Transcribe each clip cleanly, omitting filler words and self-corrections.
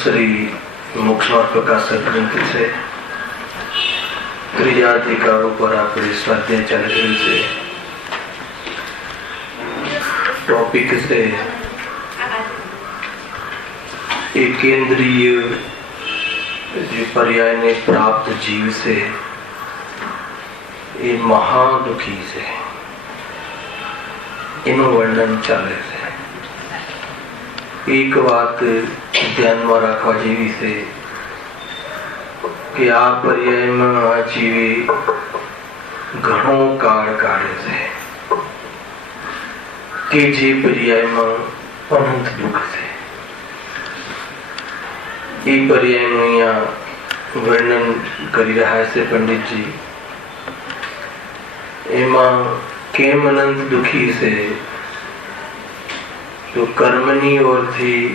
श्री मोक्षमार्ग प्रकाशक ग्रंथ છે ત્રીજા અધિકાર ઉપર આપણે સ્વાધ્યાય ચાલી રહ્યું છે. ટોપિક છે એકેન્દ્રીય જે પર્યાયને પ્રાપ્ત જીવ છે એ મહાદુખી છે, એનું વર્ણન ચાલે છે. એક વાત ધ્યાનમાં રાખવા જેવી છે કે આ પર્યાયમાં આ જીવે ઘણો કાળ કાઢે છે કે જે પર્યાયમાં અનંત દુઃખ છે. એ પર્યાયનું અહીંયા વર્ણન કરી રહ્યા છે પંડિતજી. એમાં કેમ અનંત દુઃખી છે તો કર્મની ઓરથી,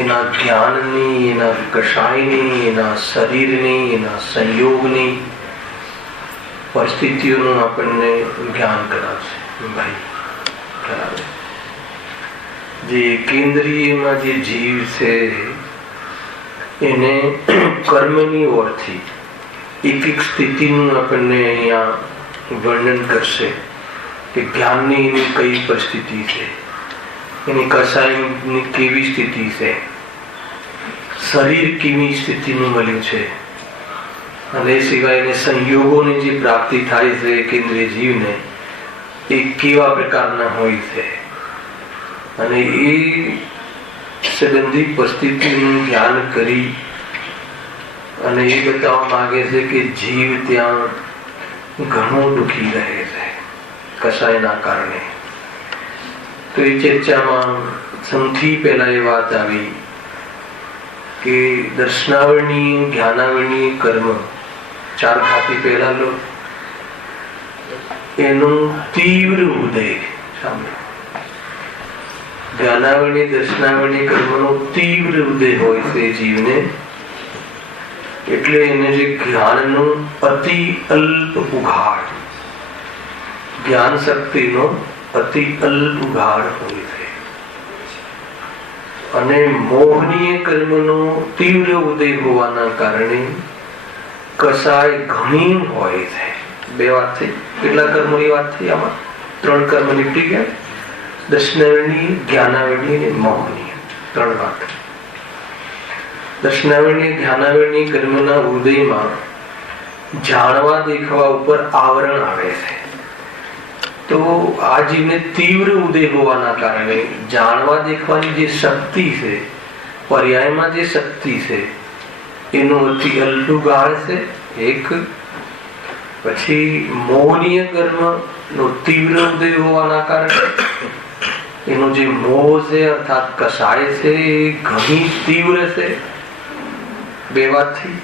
એના જ્ઞાનની, એના કષાયની, એના શરીરની, એના સંયોગની પરિસ્થિતિઓનું આપણને જ્ઞાન કરાવશે. ભાઈ કરાવે જે કેન્દ્રીયમાં જે જીવ છે એને કર્મની ઓરથી એક એક સ્થિતિનું આપણને અહીંયા વર્ણન કરશે કે જ્ઞાનની એની કઈ પરિસ્થિતિ છે, એની કસાયની કેવી સ્થિતિ છે, શરીર કેવી સ્થિતિનું મળ્યું છે, અને એ સિવાય સંયોગોની જે પ્રાપ્તિ થાય છે કેન્દ્રીય જીવને એ કેવા પ્રકારના હોય છે, અને એ સંબંધી પરિસ્થિતિનું ધ્યાન કરી અને એ બતાવવા માંગે છે કે જીવ ત્યાં ઘણો દુઃખી રહે છે કસાયના કારણે. તો એ ચર્ચામાં સૌથી પહેલા એ વાત આવી કે દર્શનાવરણી, જ્ઞાનાવરણી કર્મ ચાર ખાતી પહેલા લો, એનું તીવ્ર ઉદય સામે જ્ઞાનાવરણી, દર્શનાવરણી કર્મનો તીવ્ર ઉદય હોય છે જીવને. એટલે એને જે જ્ઞાનનું અતિ અલ્પ ઉઘાડ, જ્ઞાન શક્તિનો અતિ અલ્પ ઉઘાડ હોય છે, અને મોહનીય કર્મનો તીવ્ર ઉદય હોવાના કારણે કસાય ઘણી હોય છે. બે વાત થઈ. કેટલા કર્મોની વાત થઈ આમાં? 3 કર્મ નીકળી ગયા: દર્શનાવરણી, જ્ઞાનાવરણી અને મોહનીય. 3 વાત. દર્શનાવરણી, જ્ઞાનાવરણી કર્મના ઉદયમાં જાણવા દેખવા ઉપર આવરણ આવે છે. તો આ જીવને તીવ્ર ઉદય હોવાના કારણે જાણવા દેખવાની જે શક્તિ છે, પર્યાયમાં જે શક્તિ છે, એનો અતિ અલ્પ ગાળ છે એક. પછી મોહનીય કર્મ નો તીવ્ર ઉદય હોવાના કારણે એનો જે મોહ છે અર્થાત કસાય છે એ ઘણી તીવ્ર છે. 2 વાત થઈ.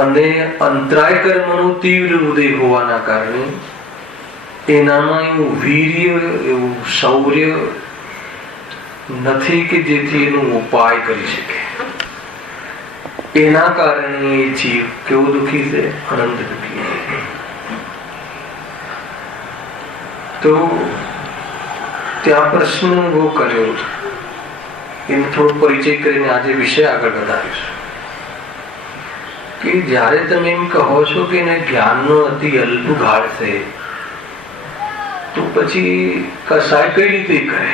અને અંતરાય કર્મનું તીવ્ર ઉદય હોવાના કારણે એનામાં એવું વીર્ય, એવું શૌર્ય નથી કે જેથી એનો ઉપાય કરી શકે. એના કારણે એ જીવ કેવું દુઃખી છે? અનંત દુઃખી છે. તો ત્યાં પ્રશ્ન ઉભો કર્યો, એમ થોડો પરિચય કરીને આજે વિષય આગળ વધારીશું કે જ્યારે તમે એમ કહો છો કે એને જ્ઞાનનો અતિ અલ્પ ગાઢ છે, તો પછી કસાય કઈ રીતે કરે?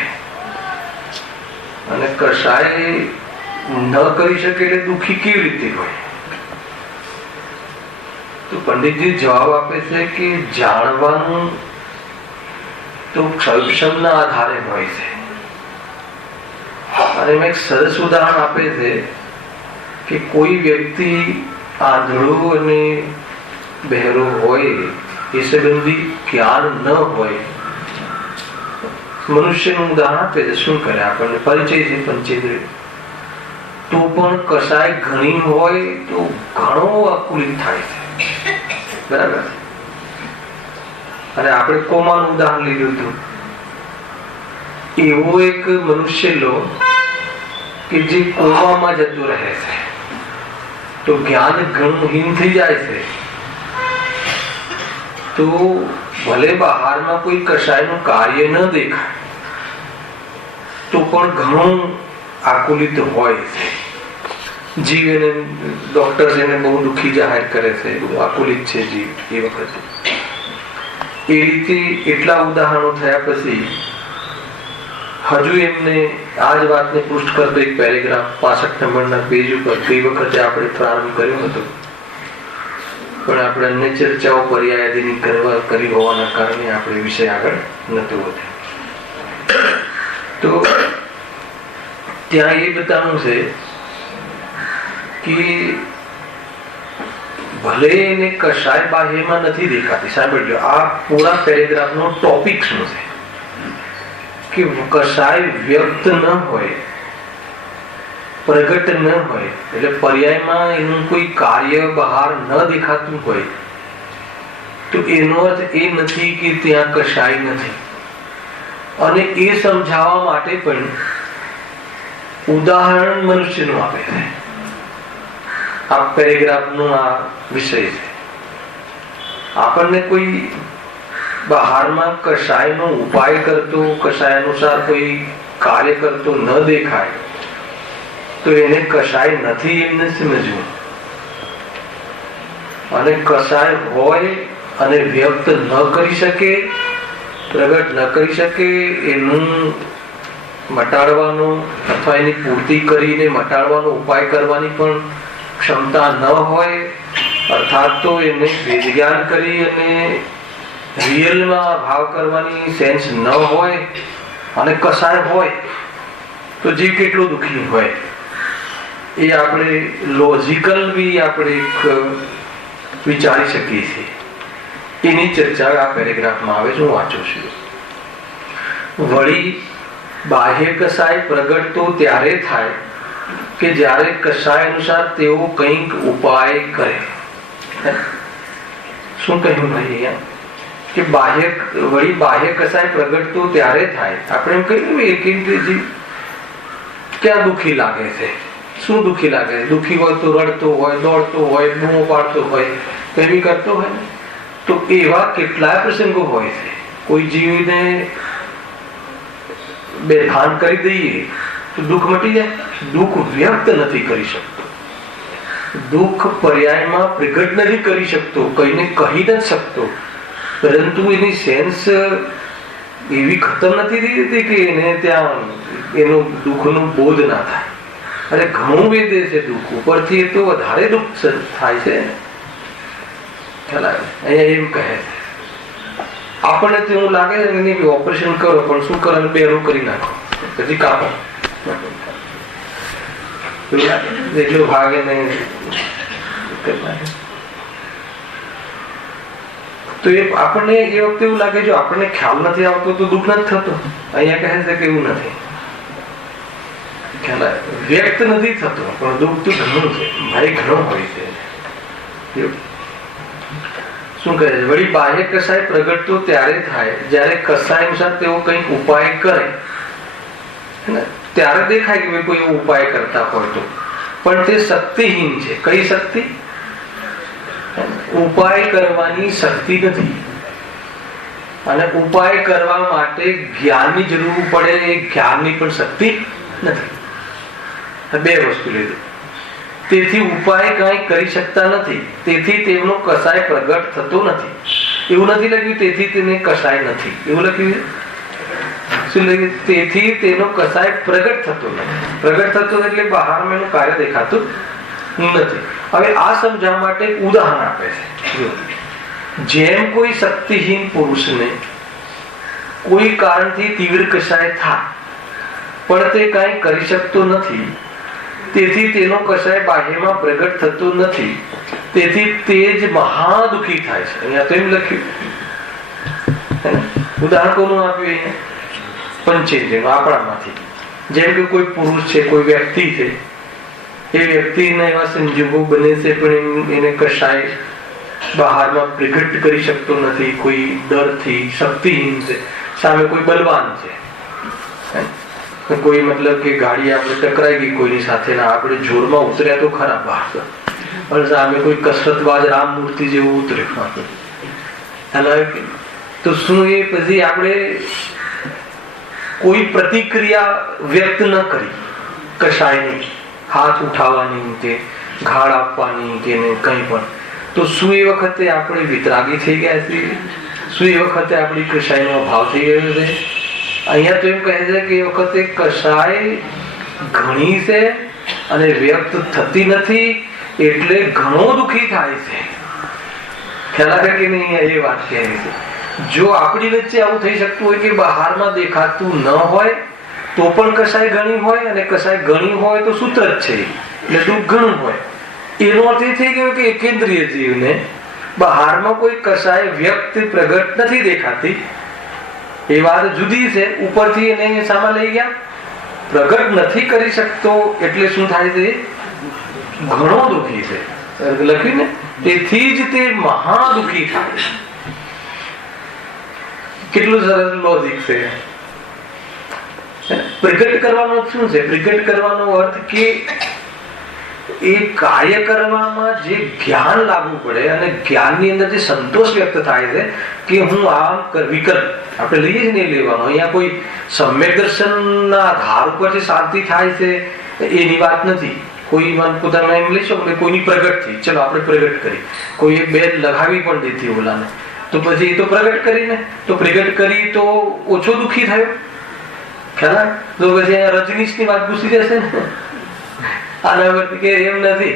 અને કસાય ન કરી શકે એટલે દુઃખી કેવી રીતે હોય? તો પંડિતજી જવાબ આપે છે કે જાણવાનું તો ક્ષયક્ષમના આધારે હોય છે. અને એમાં એક સરસ ઉદાહરણ આપે છે કે કોઈ વ્યક્તિ આંધળો અને બહેરો હોય, એ સંબંધી જ્ઞાન ન હોય, મનુષ્યનું ઉદાહરણ આપે છે. શું કરે? આપણને પરિચય છે પંચેન્દ્રિય, તો પણ કસાય ઘણી હોય તો ઘણો આકુલિત થાય છે. બરાબર. અને આપણે કોમાનું ઉદાહરણ લીધું હતું. એવો એક મનુષ્ય લો કે જે કોમામાં જતો રહે છે, તો જ્ઞાન ઘણું હીન થઈ જાય છે. તો ભલે બહારમાં કોઈ કશાયનું કાર્ય ન દેખાય, તો પણ ઘણું આકુલિત હોય છે. જીવ એને ડોક્ટર એને બહુ દુઃખી જાહેર કરે છે, આકુલિત છે જીવ એ વખતે. એ રીતે એટલા ઉદાહરણો થયા પછી હજુ એમને આ જ વાતને પુષ્ટ કરતો એક પેરેગ્રાફ 65 નંબરના પેજ ઉપર ગઈ વખતે આપણે પ્રારંભ કર્યો હતો, પણ આપણે અન્ય ચર્ચાઓ પર્યાયની કરી હોવાના કારણે આપણે વિષય આગળ નતો વધ્યો. તો ત્યાં એ બતાવવું છે કે ભલે એને કશાય બાહ્યમાં નથી દેખાતી. સાંભળજો, આ પૂરા પેરેગ્રાફનો ટોપિક શું છે કે કશાય વ્યક્ત ન હોય, પ્રગટ ન હોય, એટલે પર્યાયમાં એનું કોઈ કાર્ય બહાર ન દેખાતું હોય, તો એનો અર્થ એ નથી કે ત્યાં કશાય નથી. અને એ સમજાવવા માટે પણ ઉદાહરણ મનુષ્યનું આપે છે. આ પેરેગ્રાફનો આ વિષય છે. આપણને કોઈ બહારમાં કશાયનો ઉપાય કરતો, કશાય અનુસાર કોઈ કાર્ય કરતો ન દેખાય, તો એને કશાય નથી એમને સમજવું. અને કશાય હોય અને વ્યક્ત ન કરી શકે, પ્રગટ ન કરી શકે, એનું મટાડવાનો અથવા એની પૂર્તિ કરીને મટાડવાનો ઉપાય કરવાની પણ ક્ષમતા ન હોય, અર્થાત તો એને વિજ્ઞાન કરી અને રિયલમાં ભાવ કરવાની સેન્સ ન હોય, અને કસાય હોય, તો જીવ કેટલો દુઃખી હોય એ આપણે લોજિકલ બી આપણે વિચારી શકીએ છીએ. એની ચર્ચા આ પેરેગ્રાફમાં આવે છે, હું વાંચું છું. વળી બાહ્ય કસાય પ્રગટ તો ત્યારે થાય કે જ્યારે કસાય અનુસાર તેઓ કંઈક ઉપાય કરે. શું કહ્યું ભાઈ અહીંયા? કે વળી બાહ્ય કસાય પ્રગટ તો ત્યારે થાય. આપણે એમ કહ્યું ક્યાં દુઃખી લાગે છે, શું દુઃખી લાગે છે? દુઃખી હોય તો રડતો હોય, દોડતો હોય, બૂમો પાડતો હોય, એવી કરતો હોય. તો એવા કેટલાય પ્રસંગો હોય છે. કોઈ જીવને બેભાન કરી દઈએ તો દુઃખ મટી જાય. દુઃખ વ્યક્ત નથી કરી શકતો, દુઃખ પર્યાયમાં પ્રગટ નથી કરી શકતો, કઈને કહી નથી શકતો, પરંતુ એની સેન્સ એવી ખતમ નથી થઈ જતી કે એને ત્યાં એનું દુઃખનો બોધ ના થાય. અરે ઘણું વેદે છે દુઃખ, ઉપરથી એ તો વધારે દુઃખ થાય છે. અહીંયા એમ કહે છે આપણને તો એવું લાગે છે ઓપરેશન કરો, પણ શું કરો? બેરું કરી નાખો, પછી કાપો, એટલું ભાગે ને. તો એ આપણને એ વખતે એવું લાગે, જો આપણને ખ્યાલ નથી આવતો તો દુઃખ નથી થતો. અહીંયા કહે છે કે એવું નથી, ખ્યાલ વ્યક્ત નથી થતો, પણ દુઃખ તો ઘણું છે, ભાઈ ઘણું હોય છે. શું કહે છે? વળી બાહ્ય કસાય પ્રગટ તો ત્યારે થાય જ્યારે કસાય અનુસાર તેઓ કંઈક ઉપાય કરે. ત્યારે દેખાય કે કોઈ એવો ઉપાય કરતા હોય તો, પણ તે શક્તિહીન છે. કઈ શક્તિ? ઉપાય કરવાની શક્તિ નથી. અને ઉપાય કરવા માટે જ્ઞાનની જરૂર પડે, એ જ્ઞાનની પણ શક્તિ નથી. બે વસ્તુ લીધું. તેથી ઉપાય કાંઈ કરી શકતા નથી, તેથી તેમનો કસાય પ્રગટ થતો નથી. એવું નથી લખ્યું તેથી તેને કસાય નથી, એવું લખ્યું છે. શું લખ્યું? તેથી તેનો કસાય પ્રગટ થતો નથી. પ્રગટ થતો એટલે બહારમાં એનું કાર્ય દેખાતું નથી. હવે આ સમજાવવા માટે ઉદાહરણ આપે છે. જેમ કોઈ શક્તિહીન પુરુષને કોઈ કારણથી તીવ્ર કસાય થાય પણ તે કાંઈ કરી શકતો નથી, તેથી તેનો કસાય બાહ્યમાં પ્રગટ થતો નથી, તેથી તે જ મહા દુઃખી થાય છે. અહીંયા તો એમ લખ્યું. ઉદાહરણ કોનું આપ્યું? અહીંયા પંચેન્દ્રિય આપણામાંથી. જેમ કે કોઈ પુરુષ છે, કોઈ વ્યક્તિ છે, એ વ્યક્તિના એવા સંજોગો બને છે પણ એને કશાય બહારમાં પ્રગટ કરી શકતો નથી. કોઈ ડરથી શક્તિહીન છે, સામે કોઈ બલવાન છે, કોઈ મતલબ કે ગાડી આપણે ટકરાઈ ગઈ કોઈની સાથે, આપણે જોરમાં ઉતર્યા તો ખરા બહાર, પણ સામે કોઈ કસરતબાજ રામમૂર્તિ જેવું ઉતર્યું, તો શું એ પછી આપણે કોઈ પ્રતિક્રિયા વ્યક્ત ન કરી કશાયની, હાથ ઉઠાવવાની કે ઘાડ આપવાની કે કંઈ પણ, તો શું એ વખતે આપણે વિતરાગી થઈ ગયા છીએ? શું એ વખતે આપણી કશાયનો અભાવ થઈ ગયો છે? અહીંયા તો એમ કહે છે કે એ વખતે કશાય ઘણી છે અને વ્યક્ત થતી નથી, એટલે ઘણો દુઃખી થાય છે. ખ્યાલ આવે કે નહીં? એ વાત કહેવી છે. જો આપણી વચ્ચે આવું થઈ શકતું હોય કે બહારમાં દેખાતું ન હોય તો પણ કશાય ઘણી હોય, અને કશાય ઘણી હોય તો સૂત્ર જ છે, એટલે દુઃખ ઘણું હોય. એનો અર્થ એ થઈ ગયો કે એકેન્દ્રિય જીવને બહારમાં કોઈ કશાય વ્યક્ત પ્રગટ નથી દેખાતી, એ વાત જુદી છે. ઉપરથી એને સામા લઈ ગયા, પ્રગટ નથી કરી શકતો એટલે શું થાય છે? ઘણો દુઃખી છે. લખ્યું ને, તેથી જ તે મહા દુઃખી થાય. કેટલું સરસ લોજિક છે. પ્રગટ કરવાનો શું છે? પ્રગટ કરવાનો અર્થ કે એ કાર્ય કરવામાં જે જ્ઞાન લાગવું પડે અને જ્ઞાનની અંદર જે સંતોષ વ્યક્ત થાય છે કે હું આમ વિકલ્પ આપણે લઈએ છીએ ને લેવાનો. અહીંયા કોઈ સમ્યક દર્શનના આધાર ઉપર જે શાંતિ થાય છે એની વાત નથી. કોઈ પોતાના એમ લઈ શકો કે કોઈની પ્રગટ થઈ, ચલો આપણે પ્રગટ કરી, કોઈ એક બે લગાવી પણ દેતી ઓલાને, તો પછી એ તો પ્રગટ કરીને, તો પ્રગટ કરી તો ઓછો દુઃખી થયો. ખ્યાલ? તો પછી અહીંયા રજનીશની વાત પૂછી જશે ને, આના પરથી કે એમ નથી.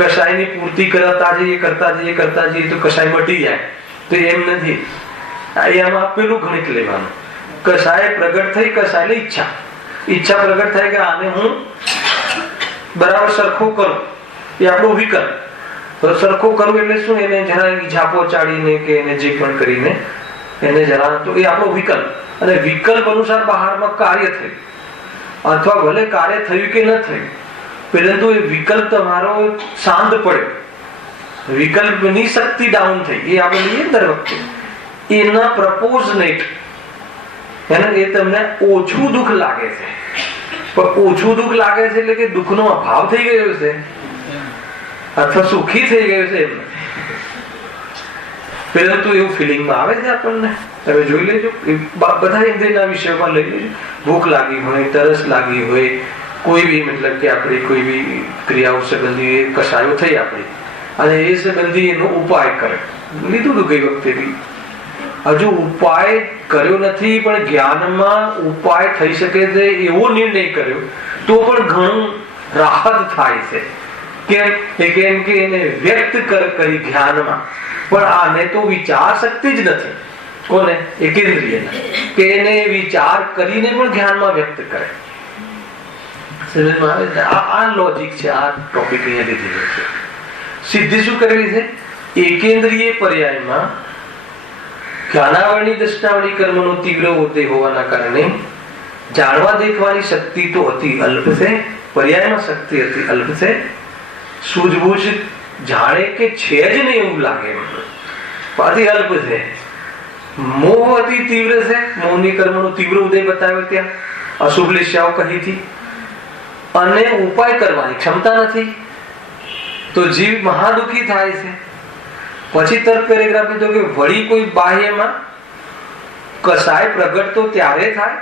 કશાયની પૂર્તિ કરતા જઈએ તો કશાય મટી જાય, તો એમ નથી. આમાં પેલું ગણિત લેવાનું. કશાય પ્રગટ થઈ, કશાય ઈચ્છા પ્રગટ થાય કે આને હું બરાબર સરખો કરું, એ આપણો વિકલ્પ. સરખો કરવું એટલે શું? એને જરા ઈજા પહોંચાડીને કે એને જે પણ કરીને એને જરા, તો એ આપણો વિકલ્પ. અને વિકલ્પ અનુસાર બહારમાં કાર્ય થયું, અથવા ભલે કાર્ય થયું કે ન થયું, પરંતુ એ વિકલ્પ તમારો શાંત પડ્યો, વિકલ્પની શક્તિ ડાઉન થઈ, એ આપણે લઈએ દર વખતે. એના પ્રપોઝનેટ એને એ તમને ઓછું દુઃખ લાગે છે. પણ ઓછું દુઃખ લાગે છે એટલે કે દુઃખનો અભાવ થઈ ગયો છે અથવા સુખી થઈ ગયો છે એમ નથી. પરંતુ એવું ફિલિંગમાં આવે છે આપણને. તમે જોઈ લેજો, બધા ઇન્દ્રિયના વિષયોમાં લઈ લેજો. ભૂખ લાગી હોય, તરસ લાગી હોય, કોઈ બી મતલબ કે આપણી કોઈ બી ક્રિયાઓ સંબંધી કશાયો થઈ આપણી, અને એ સંબંધી એનો ઉપાય કરે, લીધું હતું ગઈ વખતે બી. હજુ ઉપાય કર્યો નથી પણ જ્ઞાનમાં ઉપાય થઈ શકે છે એવો નિર્ણય કર્યો તો પણ ઘણું રાહત થાય છે. કેમ કે એને વ્યક્ત કરી જ્ઞાનમાં, પણ આને તો વિચાર શક્તિ જ નથી. કોને? એકેન્દ્રિય. કે એને વિચાર કરીને પણ જ્ઞાનમાં વ્યક્ત કરે. સમજમાં આવે છે? આ લોજિક છે. આ ટોપિક અહીંયા લીધેલો છે. સિદ્ધિ શું કરવી છે? એકેન્દ્રિય પર્યાયમાં જ્ઞાનાવરણી દર્શનાવળી કર્મનો તીવ્ર ઉદય હોવાના કારણે જાણવા દેખવાની શક્તિ તો અતિ અલ્પ છે, પર્યાયમાં શક્તિ અતિ અલ્પ છે. સૂઝબૂઝ જાણે કે છે જ નહીં એવું લાગે, અતિ અલ્પ છે. મોહ અતિ તીવ્ર છે, મોહની કર્મનો તીવ્ર ઉદય બતાવ્યો ત્યાં, અશુભ લેશ્યાઓ કહી હતી. અને ઉપાય કરવાની ક્ષમતા નથી, તો જીવ મહાદુખી થાય છે. પછી તર્ક પેરેગ્રાફ લીધો કે વળી કોઈ બાહ્યમાં કસાય પ્રગટ તો ત્યારે થાય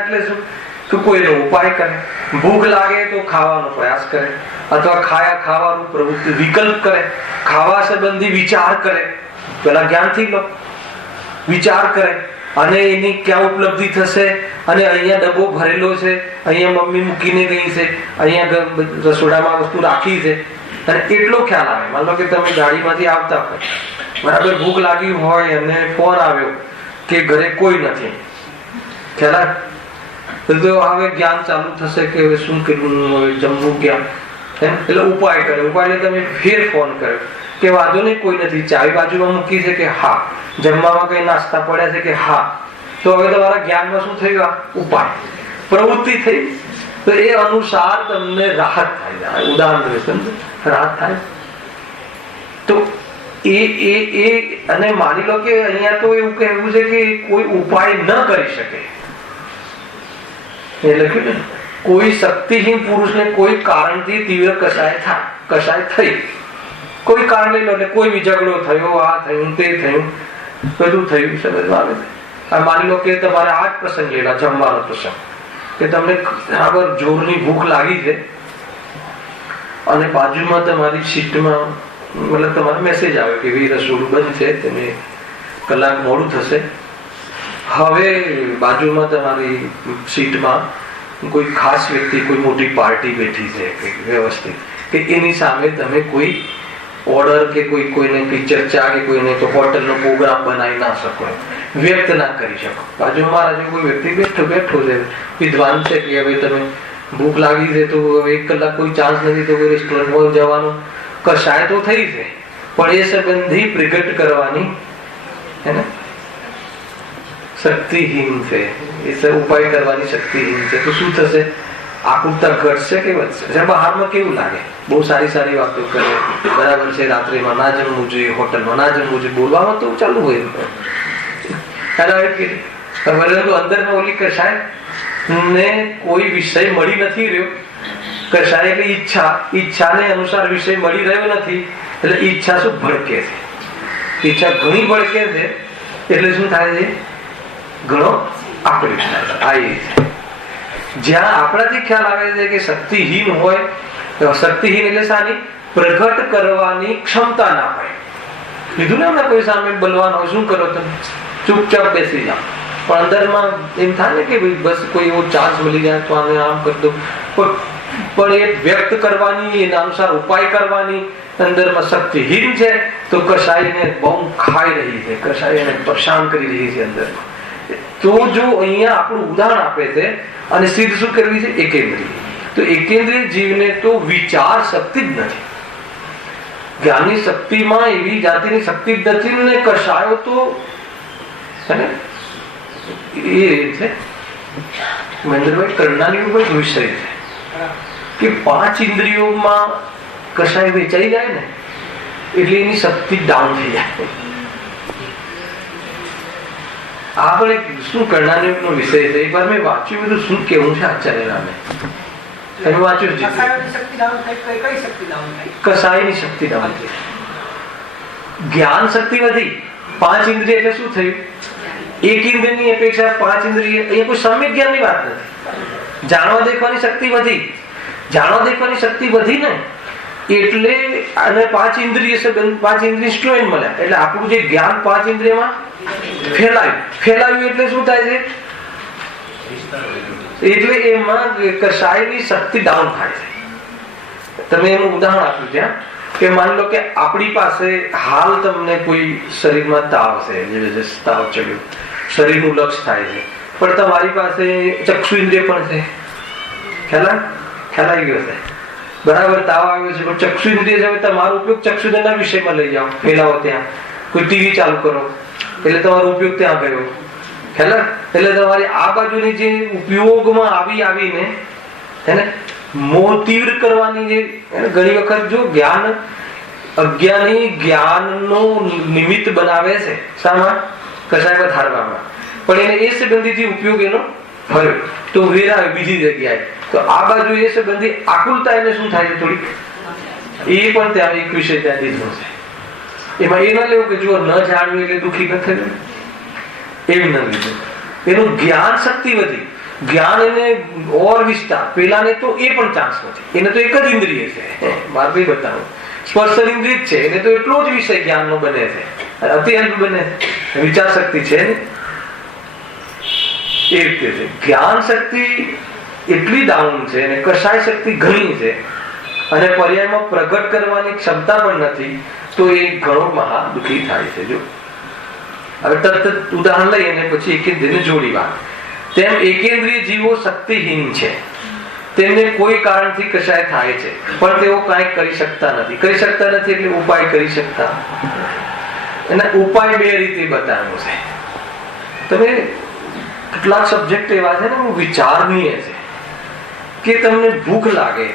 એટલે શું? તો કોઈનો ઉપાય કરે, ભૂખ લાગે તો ખાવાનો પ્રયાસ કરે, અથવા ખાવાનું પ્રવૃત્તિ વિકલ્પ કરે, ખાવા સંબંધી વિચાર કરે, પેલા જ્ઞાનથી લો, વિચાર કરે અને એની ક્યાં ઉપલબ્ધિ થશે, અને અહીંયા ડબ્બો ભરેલો છે, અહીંયા મમ્મી મૂકીને ગઈ છે, અહીંયા રસોડામાં વસ્તુ રાખી છે, અને એટલો ખ્યાલ આવે. માનો કે તમે ગાડીમાંથી આવતા હોય, બરાબર ભૂખ લાગી હોય અને ફોન આવ્યો કે ઘરે કોઈ નથી, ખ્યાલ આવે તો હવે જ્ઞાન ચાલુ થશે કે હવે શું કરવું, જમવું ક્યાં, એટલે ઉપાય કરે. ઉપાય તમે ફેર ફોન કર્યો કે વાંધો નહીં કોઈ નથી, ચાવી બાજુમાં મૂકી છે કે હા, જમવામાં કઈ નાસ્તા પડ્યા છે કે હા, તો હવે તમારા જ્ઞાનમાં શું થયું? આ ઉપાય પ્રવૃત્તિ થઈ. તો એ અનુસાર તમને રાહત થાય. ઉદાહરણ રાહત થાય. તો એ અને માની લો કે અહીંયા તો એવું કહેવું છે કે કોઈ ઉપાય ન કરી શકે, એ લખ્યું ને, કોઈ શક્તિહીન પુરુષને કોઈ કારણથી તીવ્ર કસાય થઈ, કોઈ કારણ લઈ લો, એટલે કોઈ બી ઝઘડો થયો, આ થયું, તે થયું, બધું થયું, સમજમાં આવે. માની લો કે તમારે આ જ પ્રસંગ લેલા, જમવાનો પ્રસંગ, કે તમને બરાબર જોરની ભૂખ લાગી છે અને બાજુમાં તમારી સીટમાં મતલબ તમારો મેસેજ આવે કે ભાઈ રસોડું બંધ છે, તમે કલાક મોડું થશે. હવે બાજુમાં તમારી સીટમાં કોઈ ખાસ વ્યક્તિ, કોઈ મોટી પાર્ટી બેઠી છે વ્યવસ્થિત, કે એની સામે તમે કોઈ ઓર્ડર કે કોઈને કઈ ચર્ચા કે કોઈને હોટલનો પ્રોગ્રામ બનાવી ના શકો, વ્યક્ત ના કરી શકો. બાજુ મારા કોઈ વ્યક્તિ બેઠો છે, વિદ્વાન છે, કે હવે તમે ભૂખ લાગી છે તો 1 કલાક કોઈ ચાન્સ નથી, તો કોઈ રેસ્ટોરન્ટમાં જવાનું, કશાય તો થઈ છે, પણ એ સંબંધી પ્રગટ કરવાની હે ને શક્તિહીન છે, એ ઉપાય કરવાની શક્તિહીન છે. તો શું થશે? આકુરતા ઘટશે કે વધશે? બહારમાં કેવું લાગે, બહુ સારી વાતો કરે, બરાબર છે, રાત્રિમાં ના જમવું જોઈએ, હોટલમાં ના જમવું જોઈએ, બોલવામાં તો ચાલુ હોય, અંદરમાં ઓલી કશાય ને કોઈ વિષય મળી નથી રહ્યો, કશાય એટલે ઈચ્છાને અનુસાર વિષય મળી રહ્યો નથી, એટલે ઈચ્છા શું ભડકે છે, ઈચ્છા ઘણી ભડકે છે, એટલે શું થાય છે? ઘણો આકડી થાય. જ્યાં આપણાથી ખ્યાલ આવે છે કે શક્તિહીન હોય, શક્તિહીન એટલે સાની પ્રગટ કરવાની ક્ષમતા ના હોય. કીધું ને હમણાં કોઈ સામે બલવાન હોય, શું કરો તમે? ચૂપચાપ બેસી જાઓ. પણ અંદરમાં એમ થાય ને કે ભાઈ બસ કોઈ એવો ચાન્સ મળી જાય તો આને આમ કરી દો, પણ એ વ્યક્ત કરવાની, એના અનુસાર ઉપાય કરવાની અંદરમાં શક્તિહીન છે. તો કશાયને બહુ ખાઈ રહી છે, કશાયને પરેશાન કરી રહી છે અંદરમાં. તો જો અહીંયા આપણું ઉદાહરણ આપે છે, અને સિદ્ધ શું કરવી છે? એકેન્દ્રિય. તો એકેન્દ્રિય જીવને તો વિચાર શક્તિ જ નથી, જ્ઞાનની શક્તિમાં એવી જાતિની શક્તિ જ નથી ને કશાયો તો છે ને એ છે. મહેન્દ્રભાઈ કરનાની ઉપર વિષય છે કે 5 ઇન્દ્રિયોમાં કશાય વેચાઈ જાય ને એટલે એની શક્તિ ડાઉન થઈ જાય. આપણે શું કરનાની નો વિષય છે. એકવાર મેં વાંચ્યું બધું શું કેવું છે આચાર્ય નામે, તમે વાંચ્યું? કસાયની શક્તિ ડાઉન થઈ, જ્ઞાન શક્તિ વધી. 5 ઇન્દ્રિય એટલે શું થયું? એક ઇન્દ્રિયની અપેક્ષા 5 ઇન્દ્રિય, અહીંયા કોઈ સમ્યક જ્ઞાનની વાત નથી. જાણવા દેખવાની શક્તિ વધી, જાણવા દેખવાની શક્તિ વધી ને એટલે અને 5 ઇન્દ્રિય સંબંધ, 5 ઇન્દ્રિય સ્ટુડન્ટ મળ્યા, એટલે આપણું જે જ્ઞાન 5 ઇન્દ્રિયમાં ફેલાવ્યું એટલે શું થાય છે? એટલે એમાં કશાયની શક્તિ ડાઉન થાય છે. તમે એનું ઉદાહરણ આપ્યું છે કે માની લો કે આપણી પાસે હાલ તમને કોઈ શરીરમાં તાવ છે, તાવ ચડ્યો, શરીરનું લક્ષ થાય છે, પણ તમારી પાસે ચક્ષુ ઇન્દ્રિય પણ છે, ખ્યાલ આવી ગયો છે, બરાબર? તાવ આવ્યો છે પણ ચક્ષુ ઇન્દ્રિય છે, તમારો ઉપયોગ ચક્ષુના વિષયમાં લઈ જાઓ, ફેલાવો, ત્યાં કોઈ ટીવી ચાલુ કરો એટલે તમારો ઉપયોગ ત્યાં ગયો, ખ્યાલ? એટલે તમારી આ બાજુની જે ઉપયોગમાં આવીને હે મોહ તીવ્ર કરવાની જે ઘણી વખત જો જ્ઞાન અજ્ઞાની જ્ઞાનનો નિમિત્ત બનાવે છે, શામાં? કશાય વધારવામાં, પણ એને એ સંબંધીથી ઉપયોગ એનો થયો તો વેરાવે બીજી જગ્યાએ, તો આ બાજુ એ સંબંધી આકુલતા એને શું થાય છે થોડીક, એ પણ ત્યાં એક વિષય ત્યાં દીધો છે. એમાં એ ન લેવું કે જો ન જાણવું એટલે દુઃખી ન થયું, એમ ન લીધું. એનું જ્ઞાન શક્તિ વધી, જ્ઞાન એને ઓર વિસ્તાર, પેલાને તો એ પણ ચાન્સ નથી. એને તો એક જ ઇન્દ્રિય છે, મારે ભાઈ બતાવું, સ્પર્શ ઇન્દ્રિય છે, એને તો એટલો જ વિષય જ્ઞાનનો બને છે, અતિ અલ્પ બને છે, વિચાર શક્તિ છે ને એ રીતે છે. જ્ઞાન શક્તિ એટલી ડાઉન છે અને કષાય શક્તિ ઘણી છે અને પર્યાયમાં પ્રગટ કરવાની ક્ષમતા પણ નથી, તો એ ઘણો મહા દુઃખી થાય છે. જો હવે તરત ઉદાહરણ લઈ અને પછી એકેન્દ્રિયને જોડી વાત. તેમ એકેન્દ્રિય જીવો શક્તિહીન છે, તેમને કોઈ કારણથી કશાય થાય છે પણ તેઓ કાંઈ કરી શકતા નથી. કરી શકતા નથી એટલે ઉપાય કરી શકતા. એના ઉપાય બે રીતે બતાવ્યો છે. તમે કેટલાક સબ્જેક્ટ એવા છે ને વિચારનીય છે કે તમને ભૂખ લાગે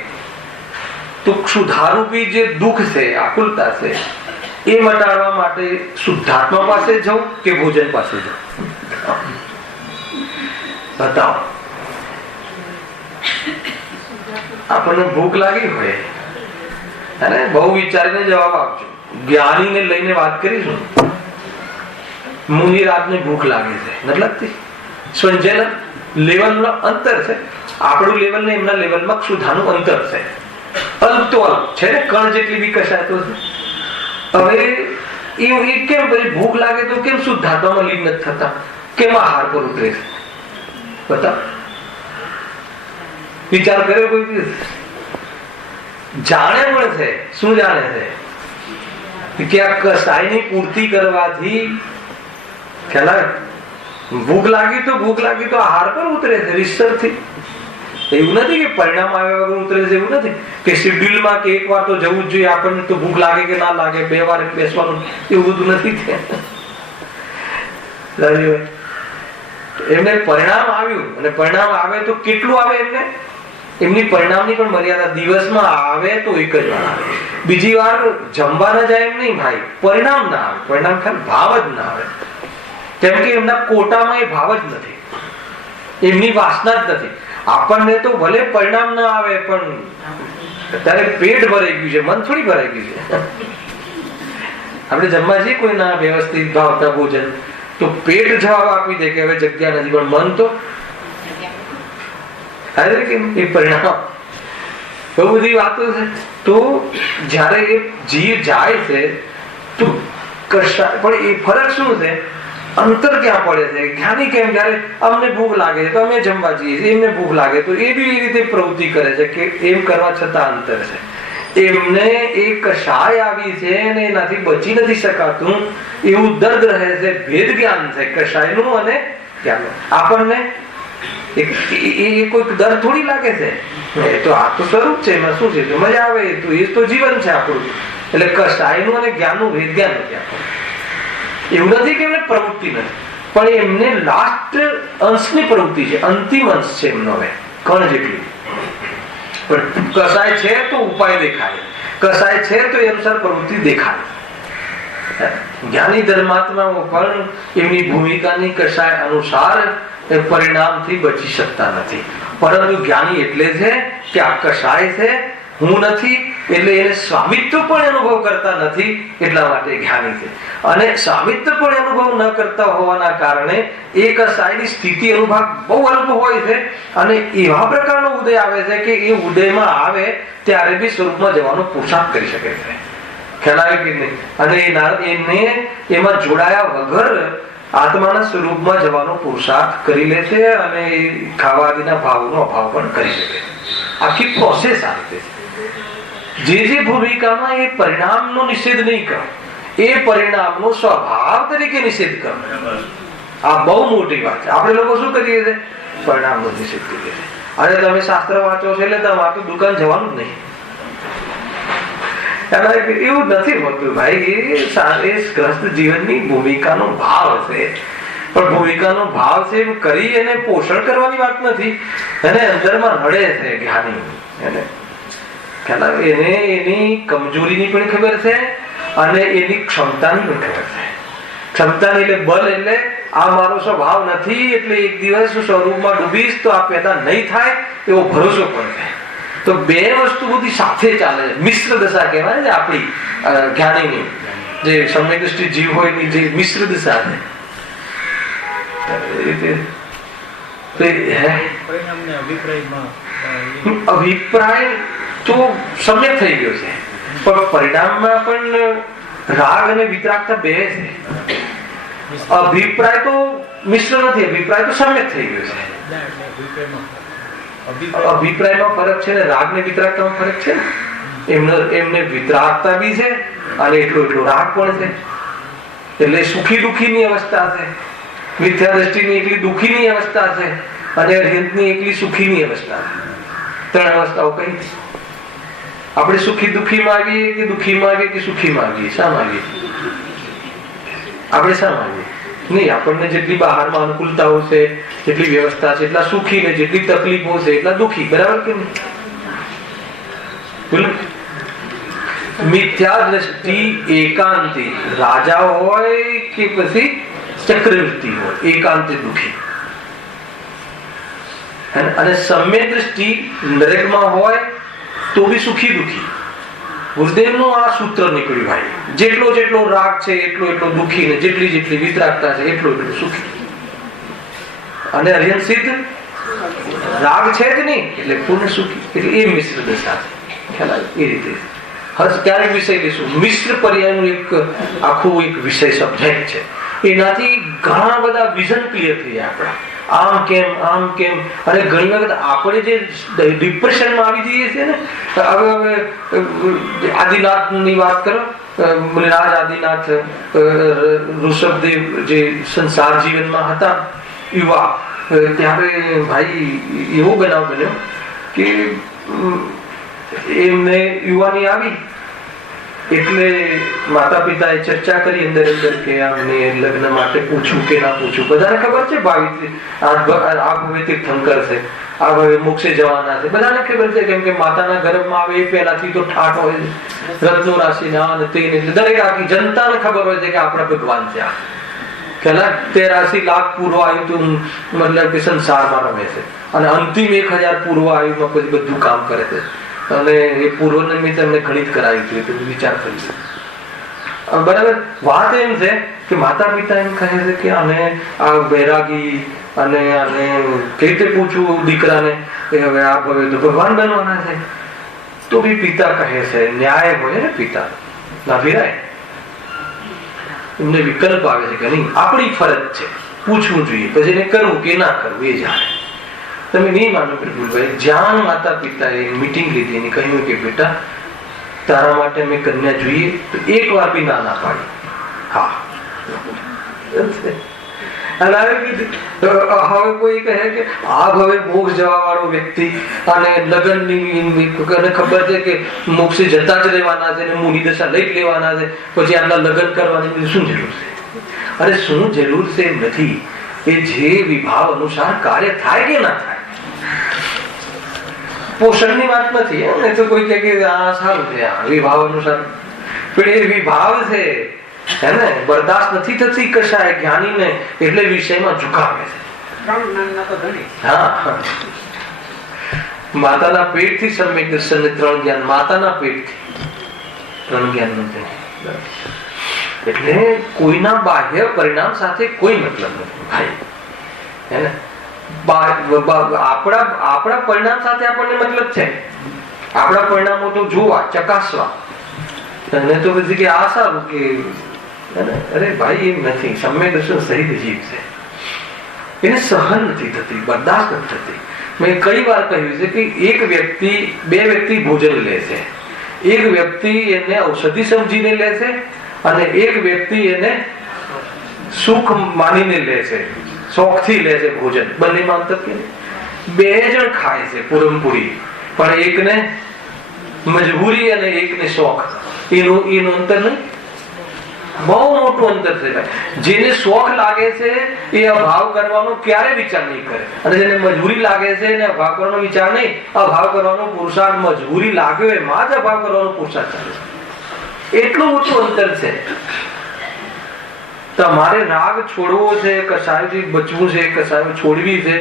તો સુધારૂપી જે દુઃખ છે, આકુલતા છે, એ મટાડવા માટે શુદ્ધાત્મા પાસે જાઉં કે ભોજન પાસે જાઉં? બતાવો. આપણને ભૂખ લાગી હોય અને બહુ વિચારીને જવાબ આપજો. જ્ઞાનીને લઈને વાત કરીશું. મુનિરાજને ભૂખ લાગે છે, નથી લાગતી? સંજયના લેવલનો અંતર છે, આપણું લેવલ ને એમના લેવલમાં સુધાનું અંતર છે, અલ્પ તો અલ્પ છે ને, કણ જેટલી બી કશાતો છે. હવે એ કેમ પછી ભૂખ લાગે તો કેમ શુદ્ધાત્મામાં લીન નથી થતા? કેમ આહાર પર ઉતરે છે? બતા, વિચાર કર્યો કોઈ દિવસ? જાણે પણ છે. શું જાણે છે? કે આ કસાયની પૂર્તિ કરવાથી ખ્યાલ આવે. ભૂખ લાગી તો આહાર પર ઉતરે છે રીતસરથી. એવું નથી કે પરિણામ આવ્યા વગર ઉતરે છે, એવું નથી કે શેડ્યુલમાં કે એક વાર તો જવું જ જોઈએ, આપણને તો ભૂખ લાગે કે ના લાગે 2 વાર બેસવાનું, એવું બધું નથી. એમને પરિણામ આવ્યું અને પરિણામ આવે તો કેટલું આવે એમને? એમની પરિણામની પણ મર્યાદા. દિવસમાં આવે તો એક જ વાર આવે, બીજી વાર જમવા ન જાય એમ નહીં ભાઈ, પરિણામ ના આવે. પરિણામ ખાલી ભાવ જ ના આવે, કેમ કે એમના કોટામાં એ ભાવ જ નથી, એમની વાસના જ નથી. આપણને તો ભલે પરિણામ ના આવે પણ અત્યારે પેટ ભરાઈ ગયું છે, મન થોડી ભરાઈ ગયું છે. આપણે જમવા જઈએ કોઈ ના વ્યવસ્થિત ભાવતા ભોજન તો પેટ જવાબ આપી દે કે હવે જગ્યા નથી, પણ મન તો એ પરિણામ. બહુ બધી વાતો છે. તો જયારે એ જીવ જાય છે તો કશા પણ એ ફરક શું છે? અંતર ક્યાં પડે છે? જ્ઞાની કેમ જયારે અમને ભૂખ લાગે છે તો અમે જમવા જઈએ, એમને ભૂખ લાગે તો એ બી એ રીતે પ્રવૃત્તિ કરે છે કે એમ કરવા છતાં અંતર છે. એમને એ કશાય આવી છે અને એનાથી બચી નથી શકાતું, એવું દર્દ રહે છે. ભેદ જ્ઞાન છે કશાયનું અને જ્ઞાનનું. આપણને કોઈક દર થોડી લાગે છે, એ તો આ તો સ્વરૂપ છે, એમાં શું છે, મજા આવે, તો એ તો જીવન છે આપણું. એટલે કશાયનું અને જ્ઞાનનું ભેદ જ્ઞાન નથી આપણું. એવું નથી કે એમને પ્રવૃત્તિ નથી, પણ એમને લાસ્ટ અંશની પ્રવૃત્તિ છે, અંતિમ અંશ છે એમનો, હવે કણ જેટલી. પણ કસાય છે તો ઉપાય દેખાય, કસાય છે તો એ અનુસાર પ્રવૃત્તિ દેખાય. જ્ઞાની ધર્માત્માઓ પણ એમની ભૂમિકાની કસાય અનુસાર પરિણામથી બચી શકતા નથી. પરંતુ જ્ઞાની એટલે છે કે આ કસાય છે, હું નથી, એટલે એને સ્વામિત્વ પણ અનુભવ કરતા નથી, એટલા માટે જ્ઞાની છે. અને સ્વામિત્વ પણ અનુભવ ન કરતા હોવાના કારણે એક કસાયની સ્થિતિ અનુભવ બહુ અલ્પ હોય છે અને એવા પ્રકારનો ઉદય આવે છે કે એ ઉદયમાં આવે ત્યારે બી સ્વરૂપમાં જવાનો પુરુષાર્થ કરી શકે છે. ખ્યાલ આવે કે નહીં? અને એને એમાં જોડાયા વગર આત્માના સ્વરૂપમાં જવાનો પુરુષાર્થ કરી લે છે અને ખાવા આદિના ભાવનો અભાવ પણ કરી શકે છે. આખી પ્રોસેસ આ રીતે છે. જે ભૂમિકામાં એ પરિણામનો નિષેધ નહીં કરો, એ પરિણામનો સ્વભાવ તરીકે નિષેધ કરો. આ બહુ મોટી વાત છે. આપણે લોકો શું કરીએ છીએ? પરિણામનો નિષેધ કરીએ છીએ. અને તમે શાસ્ત્ર વાંચો છો એટલે તમારે દુકાન જવાનું જ નહીં. એવું નથી હોતું ભાઈ. એ ગ્રસ્ત જીવનની ભૂમિકાનો ભાવ છે, પણ ભૂમિકાનો ભાવ છે એમ કરી એને પોષણ કરવાની વાત નથી. એને અંદરમાં રડે છે જ્ઞાની. એને એને એની કમજોરીની પણ ખબર છે અને એની ક્ષમતાની પણ ખબર છે. ક્ષમતાની એટલે બલ, એટલે આ મારો સ્વભાવ નથી એટલે એક દિવસ સ્વરૂપમાં ડૂબીશ તો આ પેદા નહીં થાય એવો ભરોસો પણ છે. તો બે વસ્તુ બધી સાથે ચાલે છે. મિશ્ર દશા કહેવાય છે આપણી જ્ઞાનીની, જે સમ્યક દૃષ્ટિ જીવ હોય ની જે મિશ્ર દશા છે. તો અભિપ્રાય તો સમ્યક થઈ ગયો છે, પણ પરિણામમાં પણ રાગ અને વિતરાગતા બે છે. અભિપ્રાય તો મિશ્ર નથી, અભિપ્રાય તો સમ્યક થઈ ગયો છે. અભિપ્રાયમાં ફરક છે ને રાગ ને વિતરાગતામાં ફરક છે. એમને વિતરાગતા બી છે અને એટલો રાગ પણ છે. એટલે સુખી દુઃખી ની અવસ્થા છે, મિથ્યા દ્રષ્ટિની એકલી દુઃખી ની અવસ્થા છે અને અર્હંતની એકલી સુખી ની અવસ્થા છે. ત્રણ અવસ્થાઓ કઈ? આપણે સુખી દુઃખી માં આવીએ કે દુઃખી માં આવીએ કે સુખી માં આવીએ? શા માં આવીએ? આપણે શા માં આવીએ? નહીં, આપણને જેટલી બહારમાં અનુકૂળતાઓ છે, જેટલી વ્યવસ્થા છે એટલા સુખી, ને જેટલી તકલીફો છે એટલા દુઃખી. બરાબર કે નહીં? બોલો. મિથ્યા દ્રષ્ટિ એકાંતી રાજા હોય કે પછી ચક્રવર્તી હોય, એકાંતે દુઃખી. અને સમ્યક દ્રષ્ટિ નરકમાં હોય તો બી સુખી દુઃખી. ગુરુદેવનું આ સૂત્ર નીકળ્યું ભાઈ. જેટલો રાગ છે એટલો દુઃખી, ને જેટલી વિતરાગતા છે એટલો સુખી. અને અર્યન સિદ્ધ રાગ છે જ નહીં એટલે પૂર્ણ સુખી. એટલે એ મિશ્ર દશા છે. ખ્યાલ આવે? એ રીતે ક્યારેક વિષય લઈશું. મિશ્ર પર્યાયનું એક આખું એક વિષય સબ્જેક્ટ છે. એનાથી ઘણા બધા વિઝન ક્લિયર થઈ જાય આપણા. આમ કેમ અને ઘણી વખત આપણે જે ડિપ્રેશનમાં આવી જઈએ છીએ ને, હવે આદિનાથ ની વાત કરો, મુનિરાજ આદિનાથ ઋષભદેવ જે સંસાર જીવનમાં હતા યુવા, ત્યારે ભાઈ એવો બનાવ બન્યો કે એમને યુવાની આવી એટલે માતા પિતાએ ચર્ચા કરી અંદર કે આમને લગ્ન માટે પૂછું કે ના પૂછું. બધાને ખબર છે ભાવી આ ભવે તીર્થંકર છે, આ ભવે મોક્ષે જવાના છે, બધાને ખબર છે. કેમ કે માતાના ગર્ભમાં આવે એ પહેલાથી તો ઠાઠ હોય છે, રત્નો રાશિ ના તે દરેક આખી જનતાને ખબર હોય છે કે આપણા ભગવાન છે. આ પેલા 83 લાખ પૂર્વ આયુ તો મતલબ કે સંસારમાં રમે છે અને અંતિમ 1000 પૂર્વ આયુમાં પછી બધું કામ કરે છે. અને એ પૂર્વ નિમિત્તે અમને ગણિત કરાવી હતી, તો વિચાર કરી. બરાબર. વાત એમ છે કે માતા પિતા એમ કહે છે કે અમે આ વૈરાગી અને આને કઈ રીતે પૂછવું દીકરાને કે હવે આ ભવે તો ભગવાન બનવાના છે. તો બી પિતા કહે છે, ન્યાય હોય ને પિતા ના વિરાય, એમને વિકલ્પ આવે છે કે નહીં આપણી ફરજ છે પૂછવું જોઈએ, પછી એને કરવું કે ના કરવું એ જાણે. તમે નહીં માનો પ્રભુભાઈ, જ્યાં માતા પિતાએ મીટિંગ લીધી અને કહ્યું કે બેટા તારા માટે મેં કન્યા જોઈએ, તો એક વાર બી ના પાડી. હા, હવે કોઈ કહે કે આ હવે મોક્ષ જવા વાળો વ્યક્તિ અને લગ્નની ખબર છે કે મોક્ષે જતા જ રહેવાના છે, મુનિ દશા લઈ જ લેવાના છે, પછી આટલા લગ્ન કરવાની શું જરૂર છે? અરે શું જરૂર છે એમ નથી, એ જે વિભાવ અનુસાર કાર્ય થાય કે ના થાય. પોષણની વાત નથી. એ તો કોઈ કે આ સારું છે, આ વિભાવ અનુસાર, પણ એ વિભાવ છે હે ને, બરદાસ્ત નથી થતી કશાય જ્ઞાનીને, એટલે વિષયમાં ઝુકાવે છે. હા, માતાના પેટથી સમ્યક દર્શન ને 3 જ્ઞાન, માતાના પેટથી 3 જ્ઞાન નથી. એટલે કોઈના બાહ્ય પરિણામ સાથે કોઈ મતલબ નથી ભાઈ, હે ને. આપણા પરિણામ સાથે આપણને મતલબ છે. આપણા પરિણામો તો જોવા, ચકાસવા, અને તો પછી કે આ સારું કે અરે ભાઈ એમ નથી. સમ્યક દર્શન સહિત જીવ છે, એને સહન નથી થતી, બરદાસ્ત નથી થતી. મેં કઈ વાર કહ્યું છે કે બે વ્યક્તિ ભોજન લે છે, એક વ્યક્તિ એને ઔષધિ સમજીને લે છે અને એક વ્યક્તિ એને સુખ માનીને લે છે, શોખથી લે છે ભોજન. બંનેમાં અંતર કે 2 જણ ખાય છે પૂરમપુરી, પણ એકને મજબૂરી અને એકને શોખ. એનું અંતર નહીં, બહુ મોટું અંતર છે. જેને શોખ લાગે છે એ અભાવ કરવાનો ક્યારે વિચાર નહીં કરે, અને જેને મજબૂરી લાગે છે એને અભાવ કરવાનો વિચાર નહીં. અભાવ કરવાનો પુરુષાર્થ મજબૂરી લાગ્યો એમાં જ અભાવ કરવાનો પુરુષાર્થ ચાલે છે. એટલું મોટું અંતર છે. તમારે રાગ છોડવો છે, કસાયથી બચવું છે, કસાય છોડવી છે,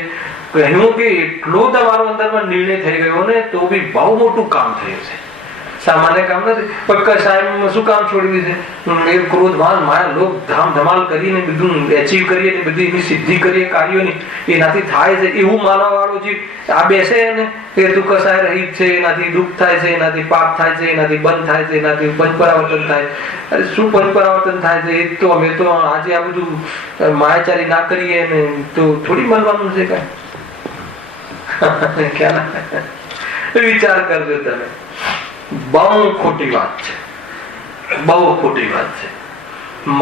કહ્યું કે એટલો તમારો અંદરમાં નિર્ણય થઈ ગયો ને, તો બી બહુ મોટું કામ થયું છે. સામાન્ય કામ નથી. પણ કસાયમાં શું કામ છોડવી છે? એ ક્રોધ માન માયા લોક ધામ ધમાલ કરીને બધું એચીવ કરીએ ને બધી એની સિદ્ધિ કરીએ કાર્યોની, એનાથી થાય છે એવું માનવા વાળો જીવ આ બેસે ને એ તું કસાય રહિત છે, એનાથી દુઃખ થાય છે, એનાથી પાપ થાય છે, એનાથી બંધ થાય છે, એનાથી પંચ પરાવર્તન થાય. અરે શું પંચ પરાવર્તન થાય છે? એ તો અમે તો આજે આ બધું માયાચારી ના કરીએ ને તો થોડી મળવાનું છે કાંઈ. ખ્યાલ વિચાર કરજો તમે. બહુ ખોટી વાત છે, બહુ ખોટી વાત છે.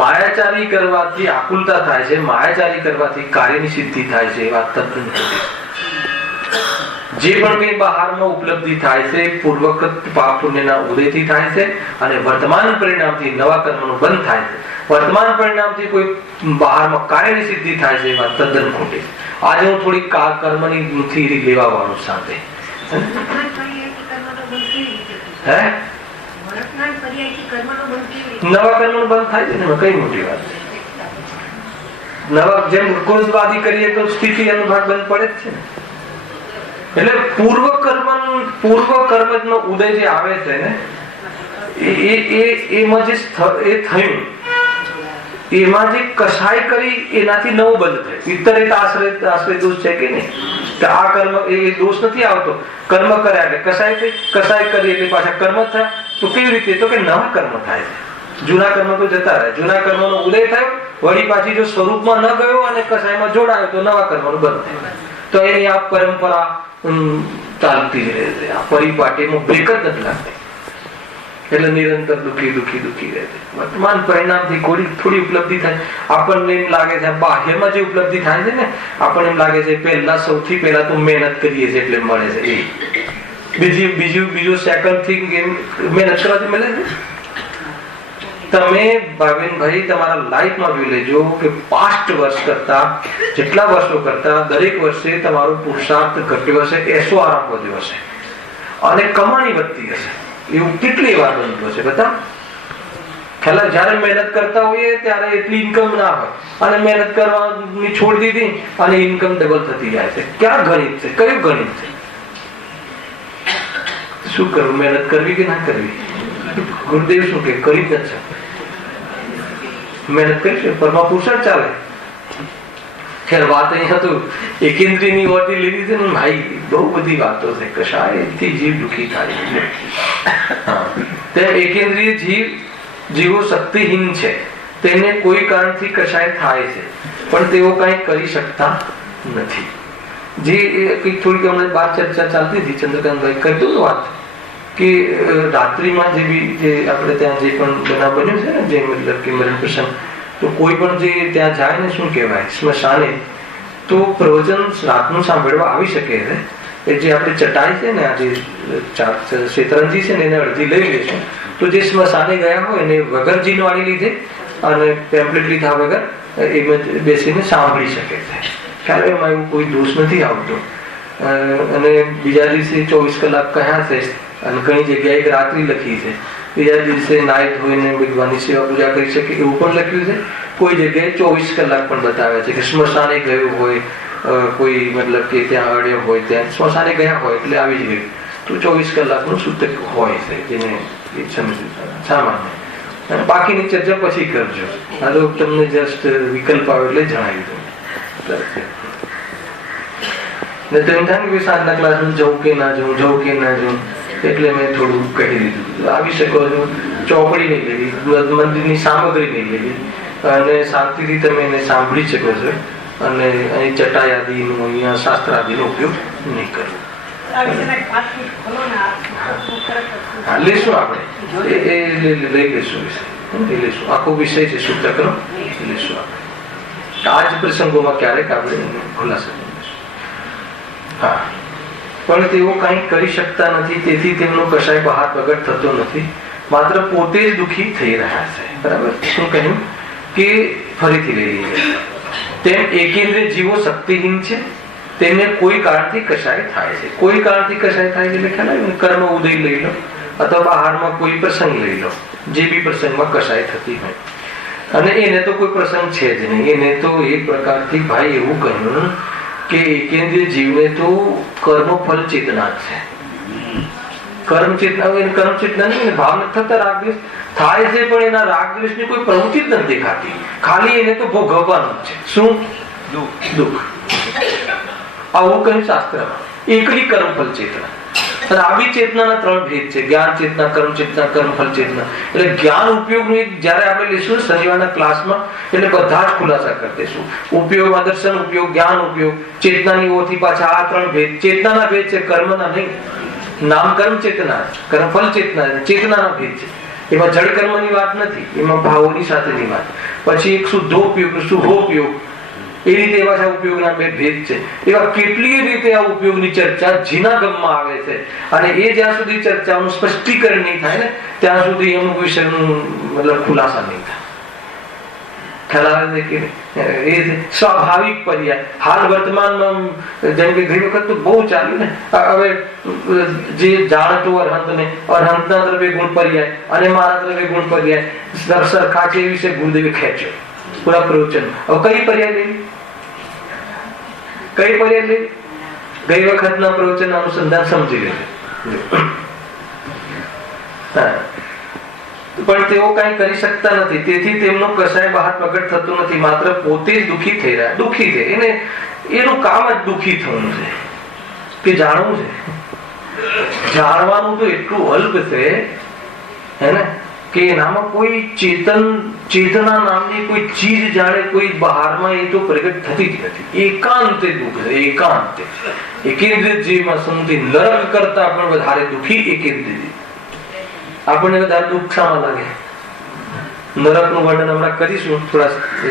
માયાચારી કરવાથી આકુલતા થાય છે, માયાચારી કરવાથી કાર્યની સિદ્ધિ થાય છે, એ વાત તદ્દન ખોટી. જે પણ કઈ બહારમાં ઉપલબ્ધિ થાય છે પૂર્વકૃત પાપ પુણ્યના ઉદયથી થાય છે અને વર્તમાન પરિણામથી નવા કર્મનું બંધ થાય છે. વર્તમાન પરિણામથી કોઈ બહારમાં કાર્યની સિદ્ધિ થાય છે, એ વાત તદ્દન ખોટી. આજે હું થોડી કર્મની થિયરી લેવા વાળું સાથે નવા કર્મનું બંધ થાય છે ને કઈ મોટી વાત છે. નવા જેમ ક્રોધવાદી કરીએ તો સ્થિતિ અનુભાગ બંધ પડે જ છે ને. એટલે પૂર્વ કર્મનો ઉદય જે આવે છે ને એમાં જે થયું એમાં જે કસાય કરી એનાથી નવું બંધ થયું. ઇતરેત આશ્રય દોષ છે કે નહીં? આ કર્મ એ દોષ નથી આવતો. કર્મ કર્યા એટલે કસાય થઈ, કસાય કરી એટલે પાછા કર્મ થયા. તો કેવી રીતે? તો કે નવા કર્મ થાય છે. જૂના કર્મ તો જતા રહે. જૂના કર્મનો ઉદય થયો, વળી પાછી જો સ્વરૂપમાં ન ગયો અને કસાયમાં જોડાયો તો નવા કર્મનું બંધ થયું. તો એની આ પરંપરા ચાલતી જ રહે છે. આ પરિપાટીમાં બ્રેક જ નથી લાગતી. એટલે નિરંતર દુઃખી દુઃખી દુઃખી રહે છે. વર્તમાન પરિણામથી થોડી ઉપલબ્ધિ થાય. આપણને એમ લાગે છે બાહ્યમાં જે ઉપલબ્ધિ થાય છે ને, આપણને એમ લાગે છે સૌથી પહેલા તો મહેનત કરીએ છીએ એટલે મળે છે. એ બીજું સેકન્ડ થિંગ મહેનત કરવાથી મળે છે. તમે ભાવિનભાઈ તમારા લાઈફમાં જોઈ લેજો કે પાસ્ટ વર્ષ કરતા, જેટલા વર્ષો કરતા દરેક વર્ષે તમારો પુરુષાર્થ ઘટ્યો હશે, એસો આરામ વધ્યો હશે અને કમાણી વધતી હશે. એવું કેટલી વાર બનતું હશે બધા? ખેલા જયારે મહેનત કરતા હોઈએ ત્યારે એટલી ઇન્કમ ના હોય અને મહેનત કરવાની છોડી દીધી અને ઇન્કમ ડબલ થતી જાય છે. ક્યાં ગણિત છે? કયું ગણિત છે? શું કરવું? મહેનત કરવી કે ના કરવી? ગુરુદેવ શું કે કરી જ નથી શકતા. મહેનત કરીશું પરમા પુરુષાર્થ ચાલે. ખેર વાત અહીંયા તો એકેન્દ્રીયની વર્તી લીધી છે ને ભાઈ, બહુ બધી વાતો છે. કશાયથી જીવ દુઃખી થાય. એકેન્દ્રીય જીવો શક્તિહીન છે, તેને કોઈ કારણથી કશાય થાય છે પણ તેઓ કઈ કરી શકતા નથી. જે થોડીક હમણાં બાર ચર્ચા ચાલતી હતી, ચંદ્રકાંતભાઈ કરતો વાત કે રાત્રિમાં જે આપણે ત્યાં જે પણ બનાવ બન્યો છે ને, જે મતલબ કે મરણ પ્રસંગ, તો કોઈ પણ જે ત્યાં જાય ને શું કહેવાય સ્મશાને, તો પ્રવચન રાતનું સાંભળવા આવી શકે છે. એ જે આપણે ચટાઈ છે ને, આ જે શેતરંજી છે ને એને અડધી લઈ લેશું તો જે સ્મશાને ગયા હોય એને વગર જીન વાળી લીધે અને પેમ્પલેટ લીધા વગર એમાં બેસીને સાંભળી શકે છે. ખ્યાલ એમાં એવું કોઈ દોષ નથી આવતો. અને બીજા દિવસે 24 કલાક કહ્યા છે અને ઘણી જગ્યાએ એક રાત્રિ લખી છે. બીજા દિવસે નાય ધોઈને ભગવાનની સેવા પૂજા કરી શકે એવું પણ લખ્યું છે. કોઈ જગ્યાએ 24 કલાક પણ બતાવે છે કે સ્મશાને ગયું હોય કોઈ, મતલબ કે ત્યાં અડ્યો હોય, ત્યાં સ્મશાને ગયા હોય એટલે આવી જ ગયું તો 24 કલાકનું સૂતક હોય છે, જેને સામાન્ય. અને બાકીની ચર્ચા પછી કરજો. આ તો તમને જસ્ટ વિકલ્પ આવે એટલે જણાવી દઉં. ને તો એમ થાય કે સાંજના ક્લાસમાં જવું કે ના જવું એટલે મેં થોડું કહી દીધું. આવી શકો છો, ચોપડી નહીં લેવી, મંદિરની સામગ્રી નહીં લેવી અને શાંતિથી તમે એને સાંભળી શકો છો. અને અહીં ચટાઈ આદિનો, અહીંયા શાસ્ત્ર આદિનો ઉપયોગ નહીં કરવો. લેશું આપણે લઈ લેશું આખો વિષય છે સૂત્રક્રમ લેશું આપણે. આ જ પ્રસંગોમાં ક્યારેક આપણે ખુલાસો કરીશું. હા, પણ તેઓ કંઈ કરી શકતા નથી, તેથી તેમનો કશાય બહાર પ્રગટ થતો નથી, માત્ર પોતે જ દુઃખી થઈ રહ્યા છે. બરાબર? શું કહ્યું કે ફરીથી લઈ લઈએ. તેમ એકેન્દ્રીય જીવો શક્તિહીન છે, તેમને કોઈ કારણથી કશાય થાય છે. કોઈ કારણથી કશાય થાય છે એટલે ખ્યાલ આવ્યો? કર્મ ઉદય લઈ લો અથવા બહારમાં કોઈ પ્રસંગ લઈ લો, જે બી પ્રસંગમાં કશાય થતી હોય. અને એને તો કોઈ પ્રસંગ છે જ નહીં. એને તો એક પ્રકારથી ભાઈ એવું કહ્યું કે એકેન્દ્રીય જીવને તો કર્મ ફલ ચેતના છે. કર્મ ચેતના હોય, કર્મ ચેતના નહીં, ભાવ નથી થતા, રાગ દ્વેષ થાય છે, પણ એના રાગ દ્વેષની કોઈ પ્રવૃત્તિ જ નથી દેખાતી, ખાલી એને તો ભોગવવાનું છે. શું? દુઃખ. આવું કહ્યું શાસ્ત્રમાં. એકલી કર્મફળ ચેતના. અને આવી ચેતનાના ત્રણ ભેદ છે: જ્ઞાન ચેતના, કર્મ ચેતના, કર્મફળ ચેતના. એટલે જ્ઞાન ઉપયોગનું જયારે આપણે લઈશું શનિવારના ક્લાસમાં, એટલે બધા જ ખુલાસા કરી દઈશું. ઉપયોગ, આદર્શન ઉપયોગ, જ્ઞાન ઉપયોગ, ચેતનાની ઓથી પાછા આ ત્રણ ભેદ. ચેતનાના ભેદ છે, કર્મના નહીં. નામ કર્મ ચેતના, કર્મફળ ચેતના, ચેતનાના ભેદ છે. એમાં જળ કર્મની વાત નથી, એમાં ભાવોની સાથેની વાત. પછી એક શુદ્ધોપયોગ, શુભોપયોગ, એ રીતે એવા ઉપયોગના બે ભેદ છે. એવા કેટલીય રીતે આ ઉપયોગની ચર્ચા જીનાગમમાં આવે છે, અને એ જ્યાં સુધી ચર્ચાનું સ્પષ્ટીકરણ નહીં થાય ને ત્યાં સુધી એનું વિષયનું મતલબ ખુલાસા નહીં થાય. ખ્યાલ આવે છે કે એ સ્વાભાવિક પર્યાય. હાલ વર્તમાનમાં જેમ કે ગઈ વખત તો બહુ ચાલ્યું ને, હવે જે જાણતો અરહંત ને, અરહંતના દ્રવ્ય ગુણ પર્યાય અને મારા દ્રવ્ય ગુણ પર્યાય સરખા છે, એ વિશે ગુરુદેવે ખેંચ્યો પૂરા પ્રવચન. હવે કઈ પર્યાય લેવી, કઈ પર્યાય લેવી? ગઈ વખતના પ્રવચન અનુસંધાન સમજી લેજો. પણ તેઓ કઈ કરી શકતા નથી, તેથી તેમનો કશાય બહાર પ્રગટ થતું નથી, માત્ર પોતે જ દુઃખી થઈ રહ્યા. દુઃખી છે, એને એનું કામ જ દુઃખી થવાનું છે, કે જાણવું છે. જાણવાનું તો એટલું અલ્પ છે હે ને, કે એનામાં કોઈ ચેતના નામની કોઈ ચીજ જાણે કોઈ બહારમાં એ તો પ્રગટ થતી જ નથી. એકાંતે દુઃખ છે, એકાંતે. એકેન્દ્રિત જીવમાં સૌથી નરક કરતા પણ વધારે દુઃખી એકેન્દ્રિત. આપણને વધારે દુઃખ શામાં લાગે? નરકનું વર્ણન હમણાં કરીશું, થોડા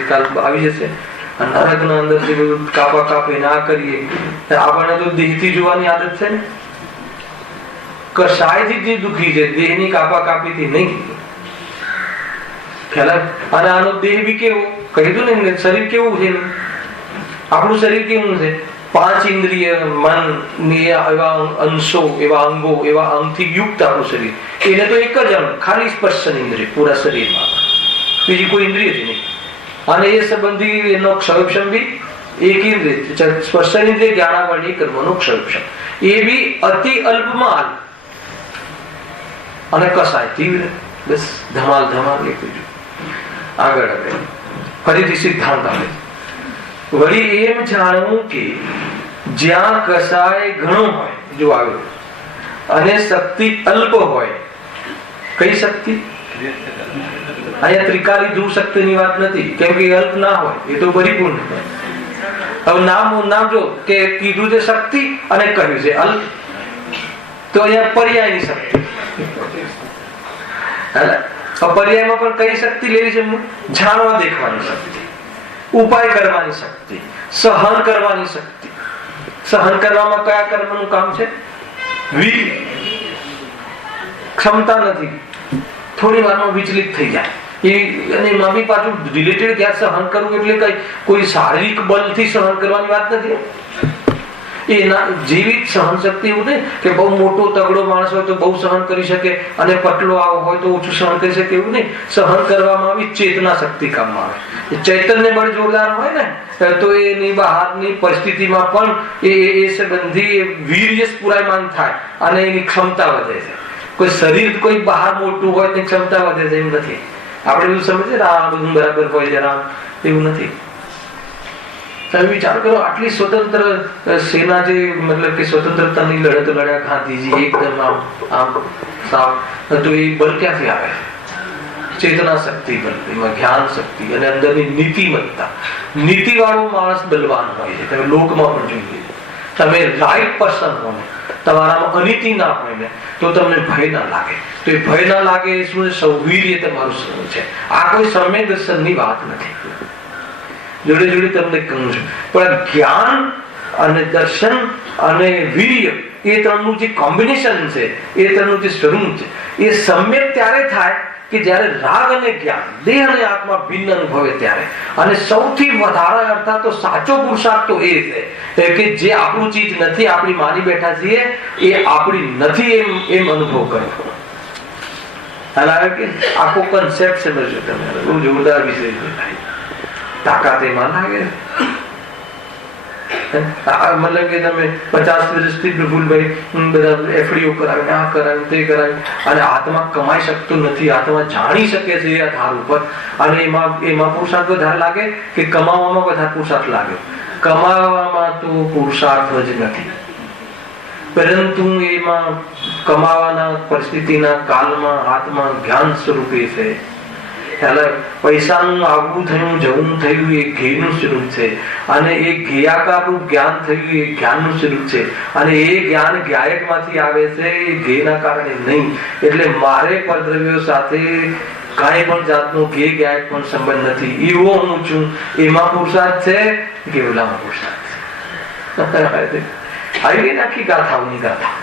કાલ આવી જશે. નરકના અંદર જે બધું કાપા કાપી ના કરીએ, આપણને તો દેહથી જોવાની આદત છે ને. કશાયથી જે દુઃખી છે, દેહની કાપા કાપીથી નહીં. ખ્યાલ? અને આનો દેહ બી કેવો કહ્યું ને, શરીર કેવું છે, આપણું શરીર કેવું છે? 5 ઇન્દ્રિય, મન ને એવા અંશો, એવા અંગો, એવા અંગથી યુક્ત આપણું શરીર. એને તો એક જ અંગ, ખાલી સ્પર્શન ઇન્દ્રિય પૂરા શરીરમાં, બીજી કોઈ ઇન્દ્રિય જ નહીં. અને એ સંબંધી એનો ક્ષયક્ષમ બી એક ઇન્દ્રિય, સ્પર્શન ઇન્દ્રિય, જ્ઞાનાવરણી કર્મનો ક્ષયક્ષમ, એ બી અતિ અલ્પમાં અને કસાય તીવ્ર. બસ ધમાલ ધમાલ. એક બીજું આગળ આવે ફરીથી સિદ્ધાંત આવે. વળી એમ જાણવું કે જ્યાં કસાય ઘણો હોય, જો આવ્યો, અને શક્તિ અલ્પ હોય. કઈ શક્તિ? અહીંયા ત્રિકાલી ધ્રુવ શક્તિની વાત નથી, કેમ કે અલ્પ ના હોય, એ તો પરિપૂર્ણ. હવે નામ જો કે કીધું છે શક્તિ અને કહ્યું છે અલ્પ, તો અહીંયા પર્યાયની શક્તિ. પર્યાયમાં પણ કઈ શક્તિ લેવી છે? જાણવા દેખવાની શક્તિ, ઉપાય કરવાની શક્તિ, સહન કરવાની શક્તિ. સહન કરવામાં કયા કર્મનું કામ છે? વીર. ક્ષમતા નથી, થોડી વારમાં વિચલિત થઈ જાય. અને એમાં બી પાછું રિલેટેડ ક્યાં સહન કરવું એટલે કઈ કોઈ શારીરિક બલથી સહન કરવાની વાત નથી. એના જેવી સહન શક્તિ એવું નહીં કે બહુ મોટો તગડો માણસ હોય તો બહુ સહન કરી શકે, અને પટલો આવો હોય તો ઓછું સહન કરી શકે, એવું નહીં. સહન કરવામાં આવી ચેતના શક્તિ કામમાં આવે. ચૈતન્ય બળ જોરદાર હોય ને તો એની બહારની પરિસ્થિતિમાં પણ એ સંબંધી વીર્ય પુરાયમાન થાય અને એની ક્ષમતા વધે છે. કોઈ શરીર કોઈ બહાર મોટું હોય તેની ક્ષમતા વધે છે, એવું નથી. આપણે એવું સમજીએ આ બધું બરાબર હોય છે, રામ એવું નથી. વિચાર કરો, આટલી સ્વતંત્ર સેના જે મતલબ કે સ્વતંત્રતાની લડત લડ્યા ગાંધીજી, એકદમ આમ સાફ, તો એ બળ ક્યાંથી આવે? ચેતના શક્તિ બળ, એમાં જ્ઞાન શક્તિ અને અંદરની નીતિમત્તા. નીતિ વાળો માણસ બલવાન હોય છે. તમે લોકમાં પણ જોઈએ, તમે રાઈટ પર્સન હો ને, તમારામાં અનીતિ ના હોય ને, તો તમને ભય ના લાગે. તો એ ભય ના લાગે એ શું? સૌવીર્ય તમારું શું છે. આ કોઈ સમ્યક દર્શનની વાત નથી. જોડે જોડે તમને કહું છું, પણ જ્ઞાન અને દર્શન અને વીર્ય, એ ત્રણનું જે કોમ્બિનેશન છે, એ ત્રણનું જે સ્વરૂપ છે, એ સમ્યક ત્યારે થાય કે જ્યારે રાગ અને જ્ઞાન, દેહ અને આત્મા ભિન્ન અનુભવે ત્યારે. અને સૌથી વધારે અર્થાત તો સાચો પુરુષાર્થ તો એ છે કે જે આપણું ચીજ નથી, આપણી માની બેઠા છીએ, એ આપણી નથી એમ અનુભવ કરવો. આખો કન્સેપ્ટ સમજો તમે, બહુ જોરદાર વિષય. તાકાત એમાં લાગે. मतलब કે તમે 50 વર્ષથી પ્રફુલભાઈ બધા એફડીઓ કરાવીને આ કરાવીને તે કરાવી અને આત્મા કમાઈ શકતો નથી, આત્મા જાણી શકે છે આ ધાર ઉપર, અને એમાં પુરુષાર્થ વધારે લાગે કે કમાવામાં વધારે પુરુષાર્થ લાગે? કમાવામાં તો પુરુષાર્થ જ નથી, પરંતુ એમાં કમાવાના પરિસ્થિતિના કાલમાં આત્મા જ્ઞાન સ્વરૂપે છે. એટલે પૈસાનું આવવું થયું જવું થયું એ જ્ઞેયનું સ્વરૂપ છે, અને એ જ્ઞેયાકારનું જ્ઞાન થયું એ જ્ઞાનનું સ્વરૂપ છે, અને એ જ્ઞાન જ્ઞાયકમાંથી આવે છે, એ જ્ઞેયના કારણે નહીં. એટલે મારે પરદ્રવ્યો સાથે કાંઈ પણ જાતનો જ્ઞેય જ્ઞાયક પણ સંબંધ નથી. એવો હું છું, એમાં પુરુષાર્થ છે કે ઓલામાં પુરુષાર્થ છે. આવી નાખી ગાથાઓની ગાથા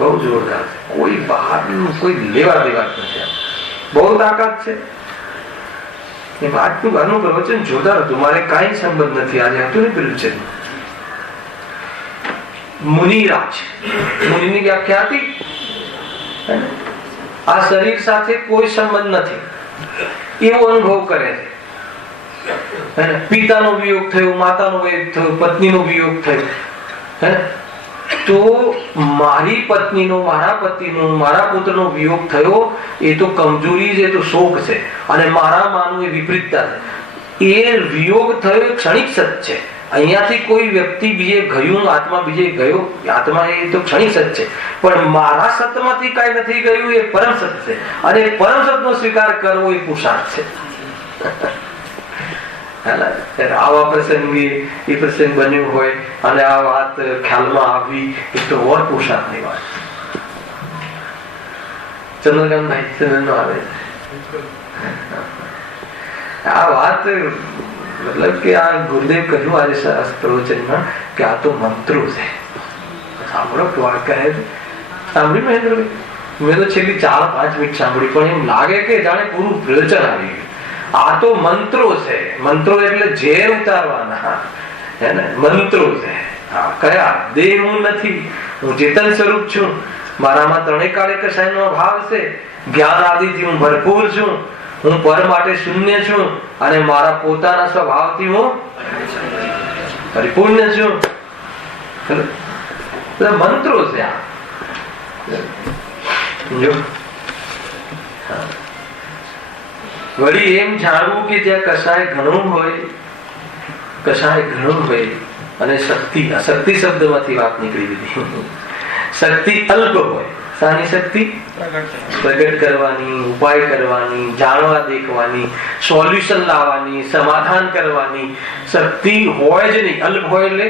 બહુ જોરદાર છે. કોઈ બહારનું કોઈ લેવા દેવા નથી, બહુ તાકાત છે. આટલું ઘરનું પ્રવચન જોરદાર હતું, મારે કાંઈ સંબંધ નથી. આજે હતું ને પેલું છે મુનિરાજ, મુનિની વ્યાખ્યા હતી આ શરીર સાથે કોઈ સંબંધ નથી એવો અનુભવ કરે છે. પિતાનો વિયોગ થયો, માતાનો વિયોગ થયો, પત્નીનો વિયોગ થયો, તો મારી પત્નીનો, મારા પતિનો, મારા પુત્રનો વિયોગ થયો એ તો કમજોરી છે, તો શોક છે, અને મારા માનું એ વિપરીતતા છે. એ વિયોગ થયો એ ક્ષણિક સત છે. અહીંયાથી કોઈ વ્યક્તિ બીજે ગયું, આત્મા બીજે ગયો, આત્મા એ તો ક્ષણિક સત છે, પણ મારા સતમાંથી કઈ નથી ગયું એ પરમ સત છે, અને પરમ સતનો સ્વીકાર કરવો એ પુરુષાર્થ છે. આવા પ્રસંગે એ પ્રસંગ બન્યો હોય અને આ વાત ખ્યાલમાં આવી એ તો ઓર પુરુષાર્થની વાત. ચંદ્રકાંતભાઈ ચંદ્રનો આવે આ વાત, મતલબ કે આ ગુરુદેવ કહ્યું આજે પ્રવચનમાં કે આ તો મંત્રો છે. સાંભળો વાત કહે છે, સાંભળી મહેન્દ્રભાઈ? મેં તો છેલ્લી 4-5 મિનિટ સાંભળી, પણ એમ લાગે કે જાણે પૂરું પ્રવચન આવી ગયું. આ તો મંત્રો છે, મંત્રો એટલે ઝેર ઉતારવાના, હે ને? મંત્રો છે. હા, કયા? દેહ હું નથી, હું ચેતન સ્વરૂપ છું, મારામાં ત્રણેય કાળે કશાયનો અભાવ છે, જ્ઞાન આદિથી હું ભરપૂર છું, હું પર માટે શૂન્ય છું, અને મારા પોતાના સ્વભાવથી હું પરિપૂર્ણ છું. મંત્રો છે આ. જો વળી એમ જાણવું કે જ્યાં કશાય ઘણું હોય, કશાય ઘણું હોય, અને શક્તિ, શક્તિ શબ્દમાંથી વાત નીકળી દીધી. શક્તિ અલ્પ હોય. શાની શક્તિ? પ્રગટ કરવાની, ઉપાય કરવાની, જાણવા દેખવાની, સોલ્યુશન લાવવાની, સમાધાન કરવાની શક્તિ હોય જ નહીં. અલ્પ હોય એટલે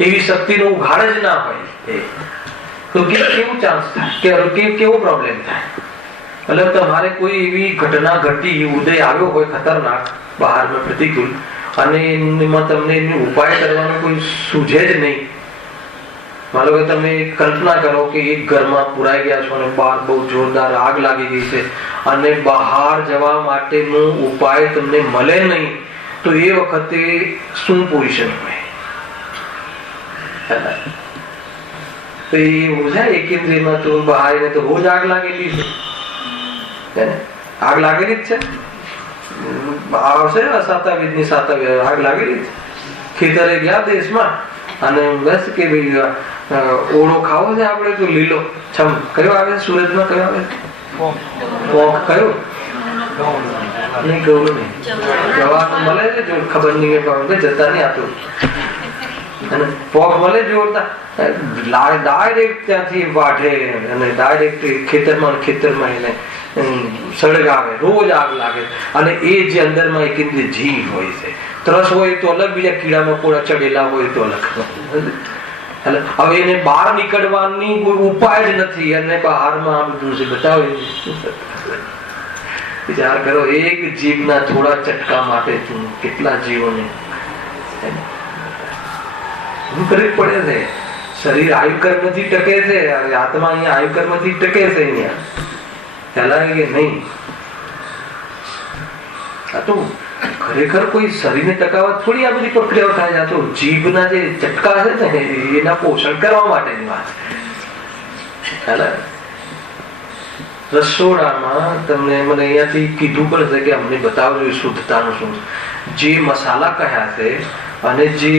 એવી શક્તિનો ઉઘાડ જ ના હોય, તો કેવું ચાન્સ થાય કે કેવો પ્રોબ્લેમ થાય? એટલે તમારે કોઈ એવી ઘટના ઘટી, ઉદય આવ્યો હોય ખતરનાક, બહારનો પ્રતિકૂળ, અને એમાં તમને એનો ઉપાય કરવાનો કોઈ સૂઝે જ નહીં. માનો કે તમે કલ્પના કરો કે એક ઘરમાં પુરાઈ ગયા છો અને બહાર બહુ જોરદાર આગ લાગી ગઈ છે, અને બહાર જવા માટેનો ઉપાય તમને મળે નહીં, તો એ વખતે શું પોઝિશન હોય? તો એવું છે એકેન્દ્રિયમાં તો બહાર તો રોજ આગ લાગેલી છે, આગ લાગેલી જ છે. આવશે સાતાવિદની સાતાવિદ આગ લાગેલી છે. ખેતરે ગયા દેશમાં અને બસ કે ભાઈ ઓળો ખાવો છે આપણે તો લીલો છમ કયો આવે? સુરતમાં કયો આવે? પોંક કયો? નહીં, ગૌર નહીં, જવા મળે છે જો ખબર નહીં જતા નહીં આતું, અને પોંક મળે જોરદાર, ડાયરેક્ટ ત્યાંથી વાઢે અને ડાયરેક્ટ ખેતરમાં એને સળગાવે, રોજ આગ લાગે. અને એ જે અંદરમાં એક જીવ હોય છે, ત્રસ હોય તો અલગ, બીજા કીડા મકોડા ચડેલા હોય તો અલગ. હવે એને બહાર નીકળવાની કોઈ ઉપાય જ નથી, અને બહારમાં આ બધું છે બતાવે. વિચાર કરો, એક જીવના થોડા ચટકા માટે કેટલા જીવોને કરવી પડે છે. શરીર આયુકર્મથી ટકે છે, આત્મા અહીંયા આયુકર્મથી ટકે છે. અહીંયા પેલા કે નહીં, આ તો ખરેખર કોઈ શરીરને ટકાવવા થોડી આ બધી પ્રક્રિયાઓ થાય. આ તો જીભના જે ચટકા છે ને એના પોષણ કરવા માટેની વાત. રસોડામાં તમને મને અહીંયાથી કીધું પણ છે કે અમને બતાવજો શુદ્ધતાનું શું. જે મસાલા કહ્યા છે અને જે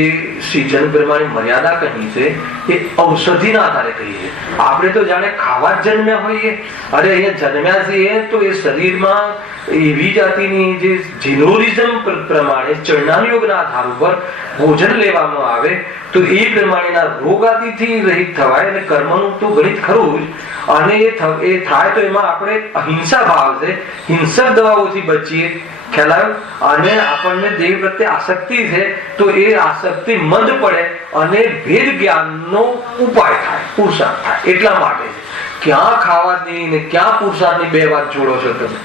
સિઝન પ્રમાણે મર્યાદા કહી છે એ ઔષધિના આધારે કહીએ છીએ. આપણે તો જાણે ખાવા જ જન્મ્યા હોઈએ. અરે અહીંયા જન્મ્યા છીએ તો એ શરીરમાં એવી જાતિની જે જીનોરિઝમ પ્રમાણે ચરણાનો યોગના આધાર ઉપર ભોજન લેવામાં આવે તો એ પ્રમાણેના રોગાદિથી રહિત થવાય. અને કર્મનું તો ગણિત ખરું જ. અને એ થાય તો એમાં આપણે અહિંસા ભાવ છે, હિંસક દવાઓથી બચીએ. ખ્યાલ આવ્યો? અને આપણને દેહ પ્રત્યે આસક્તિ છે તો એ આસક્તિ મંદ પડે અને ભેદ જ્ઞાનનો ઉપાય થાય, પુરુષાર્થ થાય. એટલા માટે ક્યાં ખાવાની ને ક્યાં પુરુષાર્થની બે વાત જોડો છો તમે?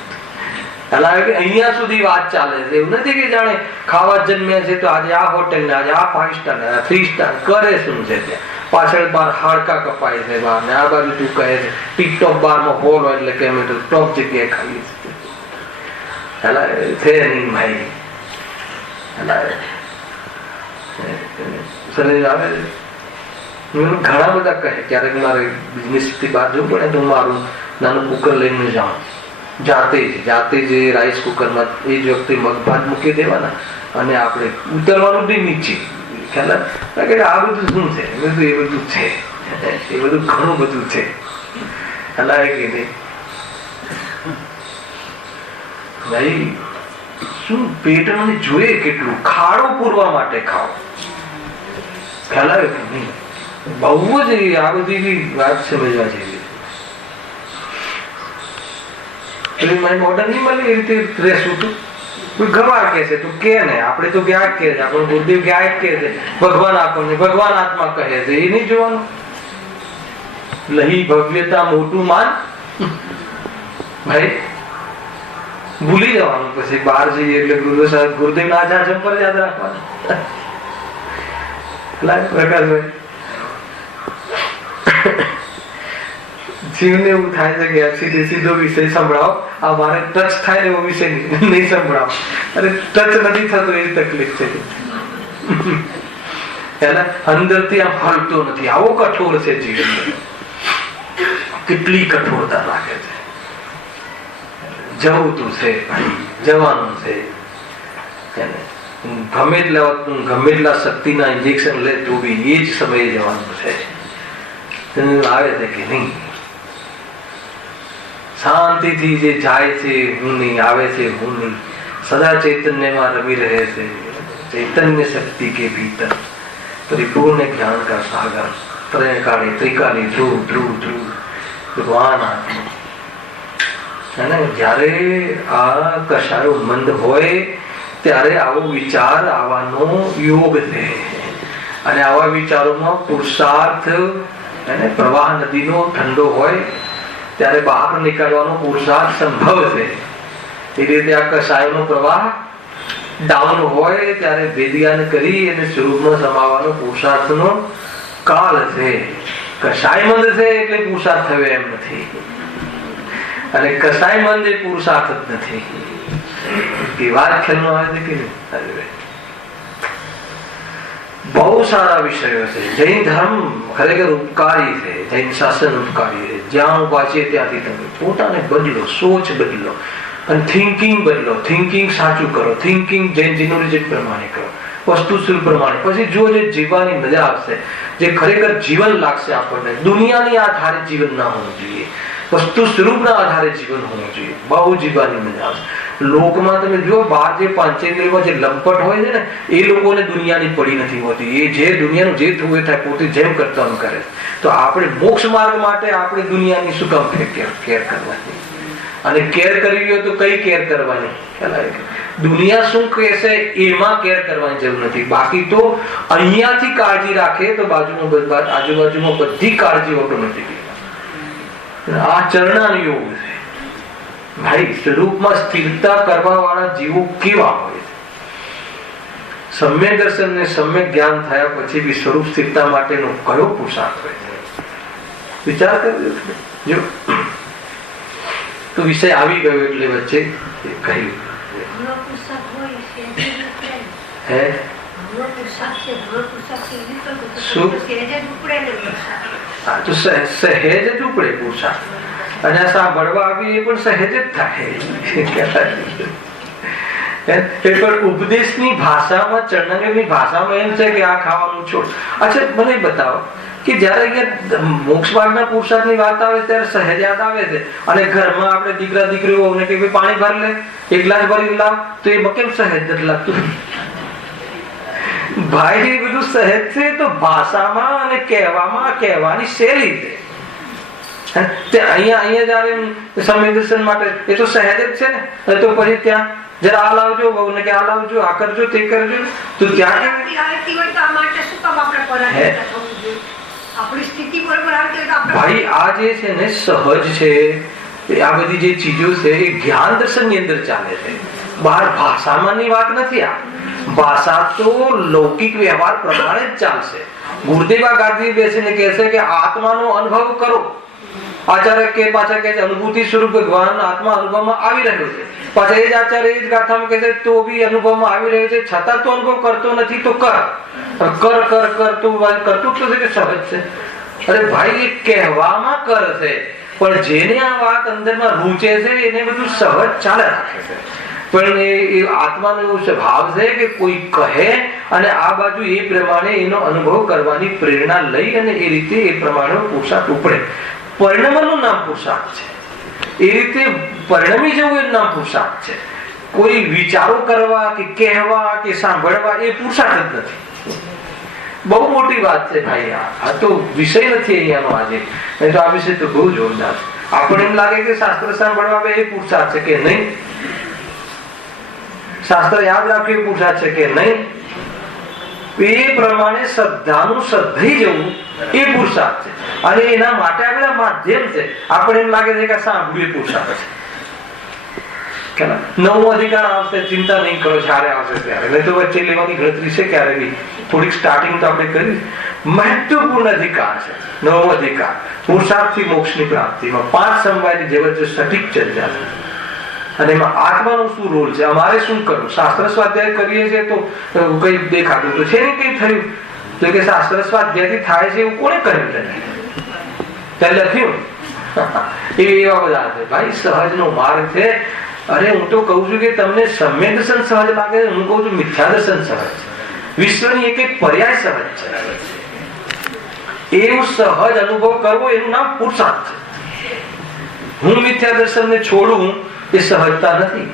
અહીંયા સુધી વાત ચાલે છે. એવું નથી કે જાણે ખાવા જન્મ્યા છે તો આજે આ હોટેલ ને આજે આ 5 સ્ટાર 3 સ્ટાર કરે શું છે ત્યાં પાછળ બાર હાડકા કપાય છે બાર ને આ બાજુ તું કહે છે ટિકટોક બારમાં હોલ હોય એટલે કે અમે તો ટોપ જગ્યાએ ખાઈએ છે નહીં ભાઈ. ઘણા બધા કહે ક્યારેક મારે બિઝનેસ થી બહાર જવું પડે તો મારું નાનું કુકર લઈને જાઉં જાતે જ રાઈસ કુકરમાં એ જ વખતે મગ ભાત મૂકી દેવાના અને આપણે ઉતરવાનું બી નીચે. ખ્યાલ આ બધું શું છે? એ બધું છે, એ બધું ઘણું બધું છે. ખ્યાલ આવે કે નહીં ભાઈ? શું પેટમાં જોઈએ કેટલું ખાડો પૂરવા માટે ખાઓ. ખ્યાલ આવે કે નહીં? બહુ જ આ બધી વાત સમજવા જેવી. મોડર્ન નહીં મળે એ રીતે રહેશું તું. કોઈ ગવાર કે છે તું કે ને આપણે તો ક્યાં કે છે, આપણો ગુરુદેવ ક્યાં કે છે ભગવાન આપણને ભગવાન આત્મા કહે છે. એ નહીં જોવાનું. લહી ભવ્યતા મોટું માન ભાઈ ભૂલી જવાનું. પછી બહાર જઈએ એટલે ગુરુદેવ ના આજાજમ પર યાદ રાખવાનું. પ્રકાશભાઈ જીવને એવું થાય છે કે સીધો વિષય સંભળાવો. આ મારે ટચ થાય એવો વિષય નહીં સંભળાવો. અરે ટચ નથી થતો એ તકલીફ છે. અંદરથી આમ હલતો નથી. આવો કઠોર છે જીવન. કેટલી કઠોરતા લાગે છે. જવું તું છે ભાઈ, જવાનું છે. ગમે એટલા શક્તિના ઇન્જેક્શન લે તો બી એ જ સમયે જવાનું છે. આવે છે કે નહીં? શાંતિથી જે જાય છે હું નહીં, આવે છે હું નહીં, સદા ચૈતન્યમાં રમી રહે છે. ચૈતન્ય શક્તિ કે ભીતર પરિપૂર્ણ જ્ઞાન કા સાગર ત્રયકાળી ત્રિકાળી ધ્રુવ ધ્રુવ ધ્રુવ ભગવાન આત્મા. જયારે આ કશાયો મંદ હોય ત્યારે આવો વિચાર આવવાનો યોગ છે. અને આવા વિચારોમાં પુરુષાર્થ પ્રવાહ નદીનો ઠંડો હોય ત્યારે બહાર નીકળવાનો પુરુષાર્થ સંભવ છે. એ રીતે આ કષાયનો પ્રવાહ ડાઉન હોય ત્યારે ભેદજ્ઞાન કરી અને સ્વરૂપમાં સમાવવાનો પુરુષાર્થનો કાળ છે. કષાય મંદ છે એટલે પુરુષાર્થ થયો એમ નથી. અને કસાય મંદ એ પુરુષાર્થ જ નથી. એ વાત ખ્યાલમાં આવે છે કે નહીં? બહુ સારા વિષયો છે. જૈન ધર્મ ખરેખર ઉપકારી છે. જૈન શાસન ઉપકારી છે. જ્યાં ઉભા છે ત્યાંથી તમે પોતાને બદલો, સોચ બદલો અને થિંકિંગ બદલો. થિંકિંગ સાચું કરો. થિંકિંગ જૈન જીનોલોજી પ્રમાણે કરો, વસ્તુ સ્વરૂપ પ્રમાણે. પછી જો જે જીવવાની મજા આવશે, જે ખરેખર જીવન લાગશે આપણને. દુનિયાની આધારે જીવન ના હોવું જોઈએ, વસ્તુ સ્વરૂપના આધારે જીવન હોવું જોઈએ. બહુ જીવવાની મજા આવશે. લોકમાં તમે જો બહાર જે પાંચેન્દ્રિયમાં જે લંપટ હોય છે ને એ લોકોને દુનિયાની પડી નથી હોતી. એ જે દુનિયાનું જે થવું એ થાય, પોતે જેમ કરતા કરે. તો આપણે મોક્ષ માર્ગ માટે આપણે દુનિયાની શું કામ કેર કરવાની? અને કેર કરવી હોય તો કઈ કેર કરવાની? દુનિયા શું કહેશે એમાં કેર કરવાની જરૂર નથી. બાકી તો અહીંયાથી કાળજી રાખે તો બાજુમાં આજુબાજુમાં બધી કાળજી ઓટોમેટિક. આ ચરણાનો યોગ છે ભાઈ. સ્વરૂપમાં સ્થિરતા કરવા વાળા જીવો કેવા હોય? સમ્યક દર્શન ને સમ્યક જ્ઞાન થયા પછી બી સ્વરૂપ સ્થિરતા માટેનો કયો પુરુષાર્થ હોય છે? વિચાર કરજો. જો તો વિષય આવી ગયો એટલે વચ્ચે કહ્યું હે શું? તો સહેજ જ ઉપડે પુરુષાર્થ. અને સાંભળવા આવી એ પણ સહેજ જ થાય. પણ ઉપદેશની ભાષામાં, ચરણાની ભાષામાં એમ છે કે આ ખાવાનું છોડ. અચ્છા મને બતાવો કે જયારે અહીંયા મોક્ષ માર્ગના પુરુષાર્થની વાત આવે ત્યારે સહેજાત આવે છે અને ઘરમાં આપણે દીકરા દીકરીઓને કે ભાઈ પાણી ભરી લે, એક ગ્લાસ ભરી લાવ, તો એ કેમ સહેજ નથી લાગતું? ભાઈ એ બધું સહેજ છે તો ભાષામાં અને કહેવામાં, કહેવાની શૈલી છે. અહીંયા જયારે સમય દર્શન માટે એ તો સહેજ જ છે ને. તો પછી ત્યાં જરા આ લાવજો, બહુને કે આ લાવજો, આ કરજો, તે કરજો, તો ત્યાં ભાઈ આ જે છે ને સહજ છે. આ બધી જે ચીજો છે એ જ્ઞાન દર્શન ની અંદર ચાલે છે. બહાર ભાષામાં ની વાત નથી. આ ભાષા તો લૌકિક વ્યવહાર પ્રમાણે જ ચાલશે. ગુરુદેવા ગાદી બેસીને કહેશે કે આત્માનો અનુભવ કરો. આચાર્ય કે પાછા કે અનુભૂતિ સ્વરૂપ ભગવાન આત્મા અનુભવમાં આવી રહ્યો છે. પાછા એ જ આચાર્ય એ જ ગાથામાં કહે છે તો બી અનુભવમાં આવી રહ્યો છે, છતાં તો અનુભવ કરતો નથી, તો કર કર કર કર તો કરતું જ કે સહજ છે. અરે ભાઈ એ કહેવામાં કર છે, પણ જેને આ વાત અંદરમાં રૂચે છે એને બધું સહજ ચાલે રાખે છે. પણ એ આત્માનો એવો સ્વભાવ છે કે કોઈ કહે અને આ બાજુ એ પ્રમાણે એનો અનુભવ કરવાની પ્રેરણા લઈ અને એ રીતે એ પ્રમાણે પુરુષાર્થ ઉપડે. પરિણમવાનું નામ પુરુષાર્થ છે. એ રીતે પરિણમી જવું એનું નામ પુરુષાર્થ છે. કોઈ વિચારો કરવા કે કહેવા કે સાંભળવા એ પુરુષાર્થ જ નથી. બહુ મોટી વાત છે ભાઈ. આ તો વિષય નથી અહીંયાનો આજે. નહીં તો આ વિષય તો બહુ જોરદાર. આપણને એમ લાગે કે શાસ્ત્ર સાંભળવા એ પુરુષાર્થ છે કે નહીં, શાસ્ત્ર યાદ રાખવું એ પુરુષાર્થ છે કે નહીં, એ પ્રમાણે શ્રદ્ધાનું શ્રદ્ધાઈ જવું એ પુરુષાર્થ છે. અને એના માટે આપેલા માધ્યમ છે. આપણે એમ લાગે છે કે સાંભળવું એ પુરુષાર્થ છે. નવમો અધિકાર આવશે, ચિંતા નહીં કરો, જ્યારે આવશે ત્યારે. નહીં તો વચ્ચે લેવાની ગણતરી છે ક્યારે બી. થોડીક સ્ટાર્ટિંગ તો આપણે કરી. મહત્વપૂર્ણ અધિકાર છે નવમો અધિકાર, પુરુષાર્થથી મોક્ષની પ્રાપ્તિમાં 5 સમવાયની જબરજસ્ત સટીક ચર્ચા છે. અને એમાં આત્માનો શું રોલ છે, અમારે શું કરવું. શાસ્ત્ર સ્વાધ્યાય કરીએ છીએ તો કઈ દેખાતું તો છે ને, કઈ થયું તો કે શાસ્ત્ર સ્વાધ્યાયથી થાય છે એવું કોને કર્યું છે? ત્યાં લખ્યું એવા બધા છે ભાઈ. સહજનો માર્ગ છે. અરે હું તો કઉ છું કે તમને સમ્યક દર્શન સહજ લાગે, હું કઉ છું મિથ્યા દર્શન સહજ છે. વિશ્વની એક એક પર્યાય સહજ છે. એવું સહજ અનુભવ કરવો એનું નામ પુરુષાર્થ છે. હું મિથ્યા દર્શન ને છોડું એ સહજતા નથી.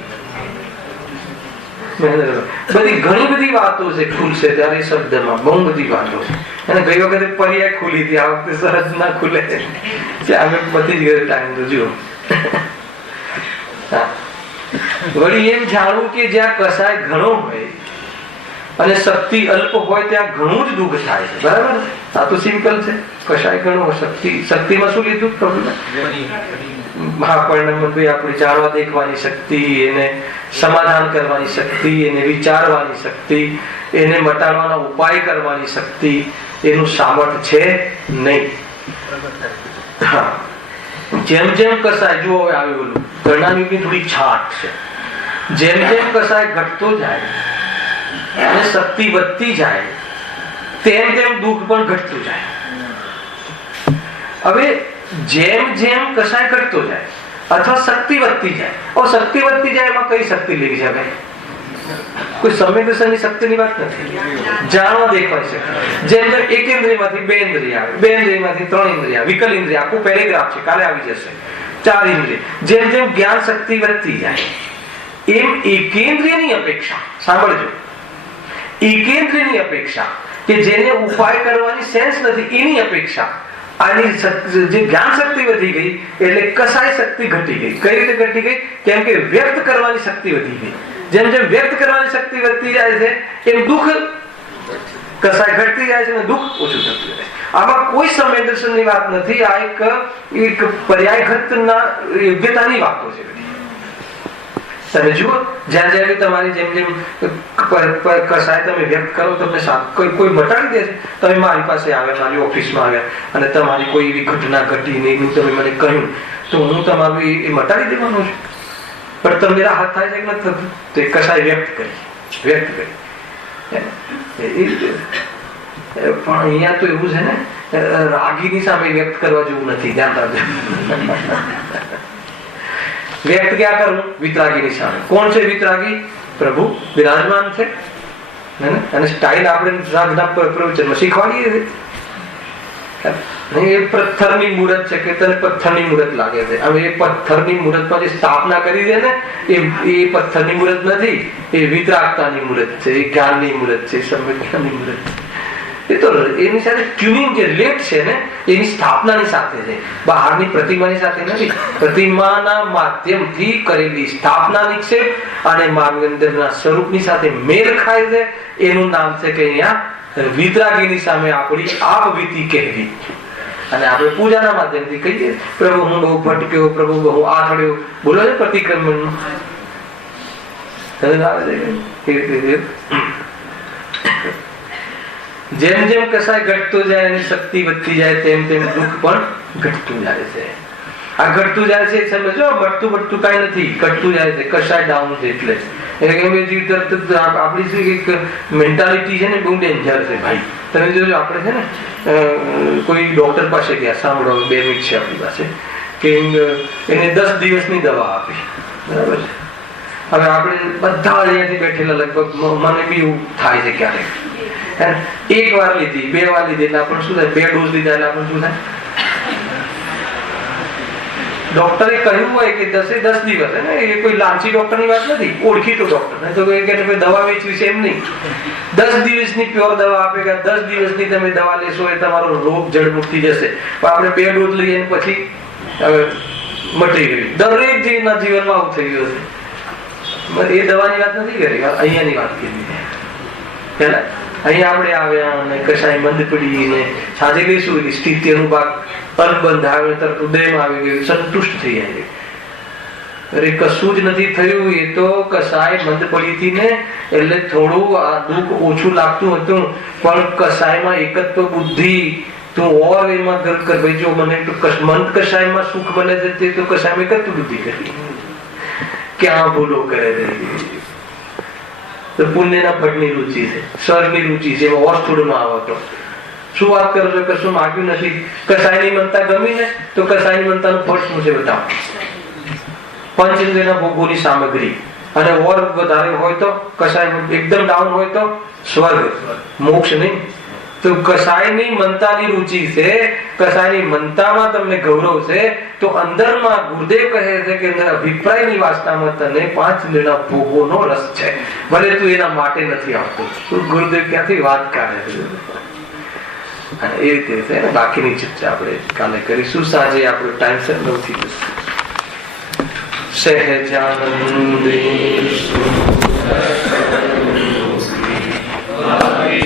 બધી ઘણી બધી વાતો છે ખુલશે ત્યારે શબ્દમાં, બહુ બધી વાતો છે. અને ગઈ વખતે પર્યાય ખુલી હતી, આ વખતે સહજ ના ખુલે. અમે બધી જ ટાઈમ તો જુઓ. વળી એમ જાણવું કે જ્યાં કસાય ઘણો હોય અને શક્તિ અલ્પ હોય ત્યાં ઘણું જ દુઃખ થાય છે. બરાબર? આ તો સિમ્પલ છે. કસાય ઘણો શક્તિમાં શું લીધું? આપણી જાણવા દેખવાની શક્તિ, એને સમાધાન કરવાની શક્તિ, એને વિચારવાની શક્તિ, એને મટાડવાના ઉપાય કરવાની શક્તિ, એનું સામર્થ્ય છે નહીં. હા, જેમ જેમ કસાય જુઓ આવ્યું બોલું ઘરણાની થોડી છાટ છે. જેમ જેમ કસાય ઘટતો જાય અને શક્તિ વધતી જાય તેમ તેમ દુઃખ પણ ઘટતું જાય. હવે જેમ જેમ કસાય ઘટતો જાય અથવા શક્તિ વધતી જાય, શક્તિ વધતી જાય એમાં કઈ શક્તિ લેવી છે ભાઈ? કોઈ સંવેદનશીલ શક્તિની વાત નથી. જાણવા દેખવાની શક્તિ. જેમ જેમ એક ઇન્દ્રિયમાંથી 2 ઇન્દ્રિય આવે, 2 ઇન્દ્રિયમાંથી 3 ઇન્દ્રિય, વિકલ ઇન્દ્રિય, આખું પેરેગ્રાફ છે, કાલે આવી જશે. 4 ઇન્દ્રિય. જેમ જેમ જ્ઞાન શક્તિ વધતી જાય એમ એકેન્દ્રિયની અપેક્ષા, સાંભળજો, એકેન્દ્રિયની અપેક્ષા કે જેને ઉપાય કરવાની સેન્સ નથી એની અપેક્ષા, આની જે જ્ઞાન શક્તિ વધી ગઈ એટલે કસાય શક્તિ ઘટી ગઈ. કઈ રીતે ઘટી ગઈ? કેમ કે વ્યક્ત કરવાની શક્તિ વધી ગઈ. જેમ જેમ વ્યક્ત કરવાની શક્તિ વધતી જાય છે એમ દુઃખ કસાય ઘટતી જાય છે અને દુઃખ ઓછું થતું જાય છે. આમાં કોઈ સંવેદનશીલની વાત નથી. આ એક પર્યાયઘતના યોગ્યતાની વાતો છે. તમે જુઓ, જ્યાં જ્યાં તમારી જેમ જેમ કસાય તમે વ્યક્ત કરો, તમને કોઈ મટાડી દે. તમે મારી પાસે આવ્યા, મારી ઓફિસમાં આવ્યા અને તમારી કોઈ એવી ઘટના ઘટી નહીં, તમે મને કહ્યું તો હું તમારું એ મટાડી દેવાનો છું. પણ તમને રાહત થાય છે કે નથી થતું? તો એ કસાય વ્યક્ત કરી. પણ અહીંયા તો એવું છે ને, રાગીની સામે વ્યક્ત કરવા જેવું નથી. ધ્યાન રાખજો. વ્યક્ત ક્યાં કરવું? વિતરાગીની સામે. કોણ છે વિતરાગી? પ્રભુ વિરાજમાન છે અને સ્ટાઇલ આપણે સાધના પ્રવચનમાં શીખવાડીએ છીએ. એ પથ્થરની મૂર્ત છે કે તને પથ્થરની મૂર્ત લાગે છે. હવે એ પથ્થરની મૂર્તમાં જે સ્થાપના કરી દે ને એ પથ્થરની મૂર્ત નથી, એ વિતરાગતાની મૂર્ત છે, એ જ્ઞાનની મૂર્ત છે, સંવેદનાની મૂર્ત છે. એ તો એની સાથે ટ્યુનિંગ જે રિલેટ છે ને એની સ્થાપનાની સાથે છે, બહારની પ્રતિમાની સાથે નથી. પ્રતિમાના માધ્યમથી કરેલી સ્થાપના નિક્ષેપ અને મારી અંદરના સ્વરૂપની સાથે મેળ ખાય છે. એનું નામ છે કે અહીંયા વિતરાગીની સામે આપણી આપવીતી કહેવી. અને આપણે પૂજાના માધ્યમથી કહીએ પ્રભુ હું બહુ ભટક્યો, પ્રભુ બહુ આથડ્યો, બોલો ને પ્રતિક્રમણ. જેમ જેમ કસાય ઘટતો જાય એની શક્તિ વધતી જાય તેમ તેમ દુઃખ પણ ઘટતું જાય છે. આ ઘટતું જાય છે સમજો, વધતું વધતું કઈ નથી, ઘટતું જાય છે. કસાય ડાઉન છે એટલે આપણી શું એક મેન્ટાલિટી છે ને બહુ ડેન્જર છે ભાઈ. તમે જોજો આપણે છે ને કોઈ ડોક્ટર પાસે ગયા, સાંભળો 2 મિનિટ છે આપણી પાસે, કે એને 10 દિવસની દવા આપી, બરાબર છે. હવે આપણે બધા અહીંયાથી બેઠેલા લગભગ મને બી એવું થાય છે ક્યારેક, 1 વાર લીધી, 2 વાર લીધી એટલે આપણે શું થાય, 2 ડોઝ લીધા એટલે આપણે શું થાય. ડોક્ટરે કહ્યું હોય કે 10 દિવસ, એ કોઈ લાંચી ડોક્ટરની વાત નથી, ઓળખીતો ડોક્ટર તો દવા વેચવી છે એમ નહીં. 10 દિવસની પ્યોર દવા આપે કે 10 દિવસની તમે દવા લેશો એ તમારો રોગ જડમુક્તિ જશે. પણ આપણે 2 ડોઝ લઈએ પછી મટી ગયું. દરેક જીવના જીવનમાં આવું થઈ ગયું છે. એ દવાની વાત નથી કરી, અહીંયાની વાત કરી. પેલા અહીંયા આપણે આવ્યા અને કશાય બંધ પડી ને સાંજે લઈશું એટલે સ્થિતિ અનુભાગ અનબંધ આવે તરત ઉદયમાં આવી ગયું, સંતુષ્ટ થઈ જાય. અરે કશું જ નથી થયું, એ તો કસાય બંધ પડી હતી ને એટલે થોડું આ દુઃખ ઓછું લાગતું હતું, પણ કસાયમાં એકત્વ બુદ્ધિ તું ઓર એમાં ગર કર ભાઈ. જો મને મન કસાયમાં સુખ મળે છે તે તો કસાયમાં એકત્વ બુદ્ધિ કરી ક્યાં ભૂલો કરે છે. તો પુણ્યના ફળની રુચિ છે, સ્વર્ગની રુચિ છે, એમાં ઓર થોડું આવો તો શું વાત કરો છો, કશું માગ્યું નથી. કસાયની મનતા ગમી ને તો કસાયની મનતાનું ફળ શું છે બતાવો. પંચેન્દ્રિયના ભોગોની સામગ્રી. અને ઓર વધારે હોય તો કસાય એકદમ ડાઉન હોય તો સ્વર્ગ, મોક્ષ નહીં. તો કસાયની મનતાની રુચિ છે, કસાયની મનતામાં તમને ગૌરવ છે, તો અંદરમાં ગુરુદેવ કહે છે કે અંદર અભિપ્રાયની વાસનામાં તને 5 ઇન્દ્રિયના ભોગોનો રસ છે, ભલે તું એના માટે નથી આવતો. ગુરુદેવ ક્યાંથી વાત કાઢે છે. એ રીતે છે ને. બાકીની ચર્ચા આપણે કાલે કરીશું. સાંજે આપણો ટાઈમસર 9 થી 10. સહેજાનંદે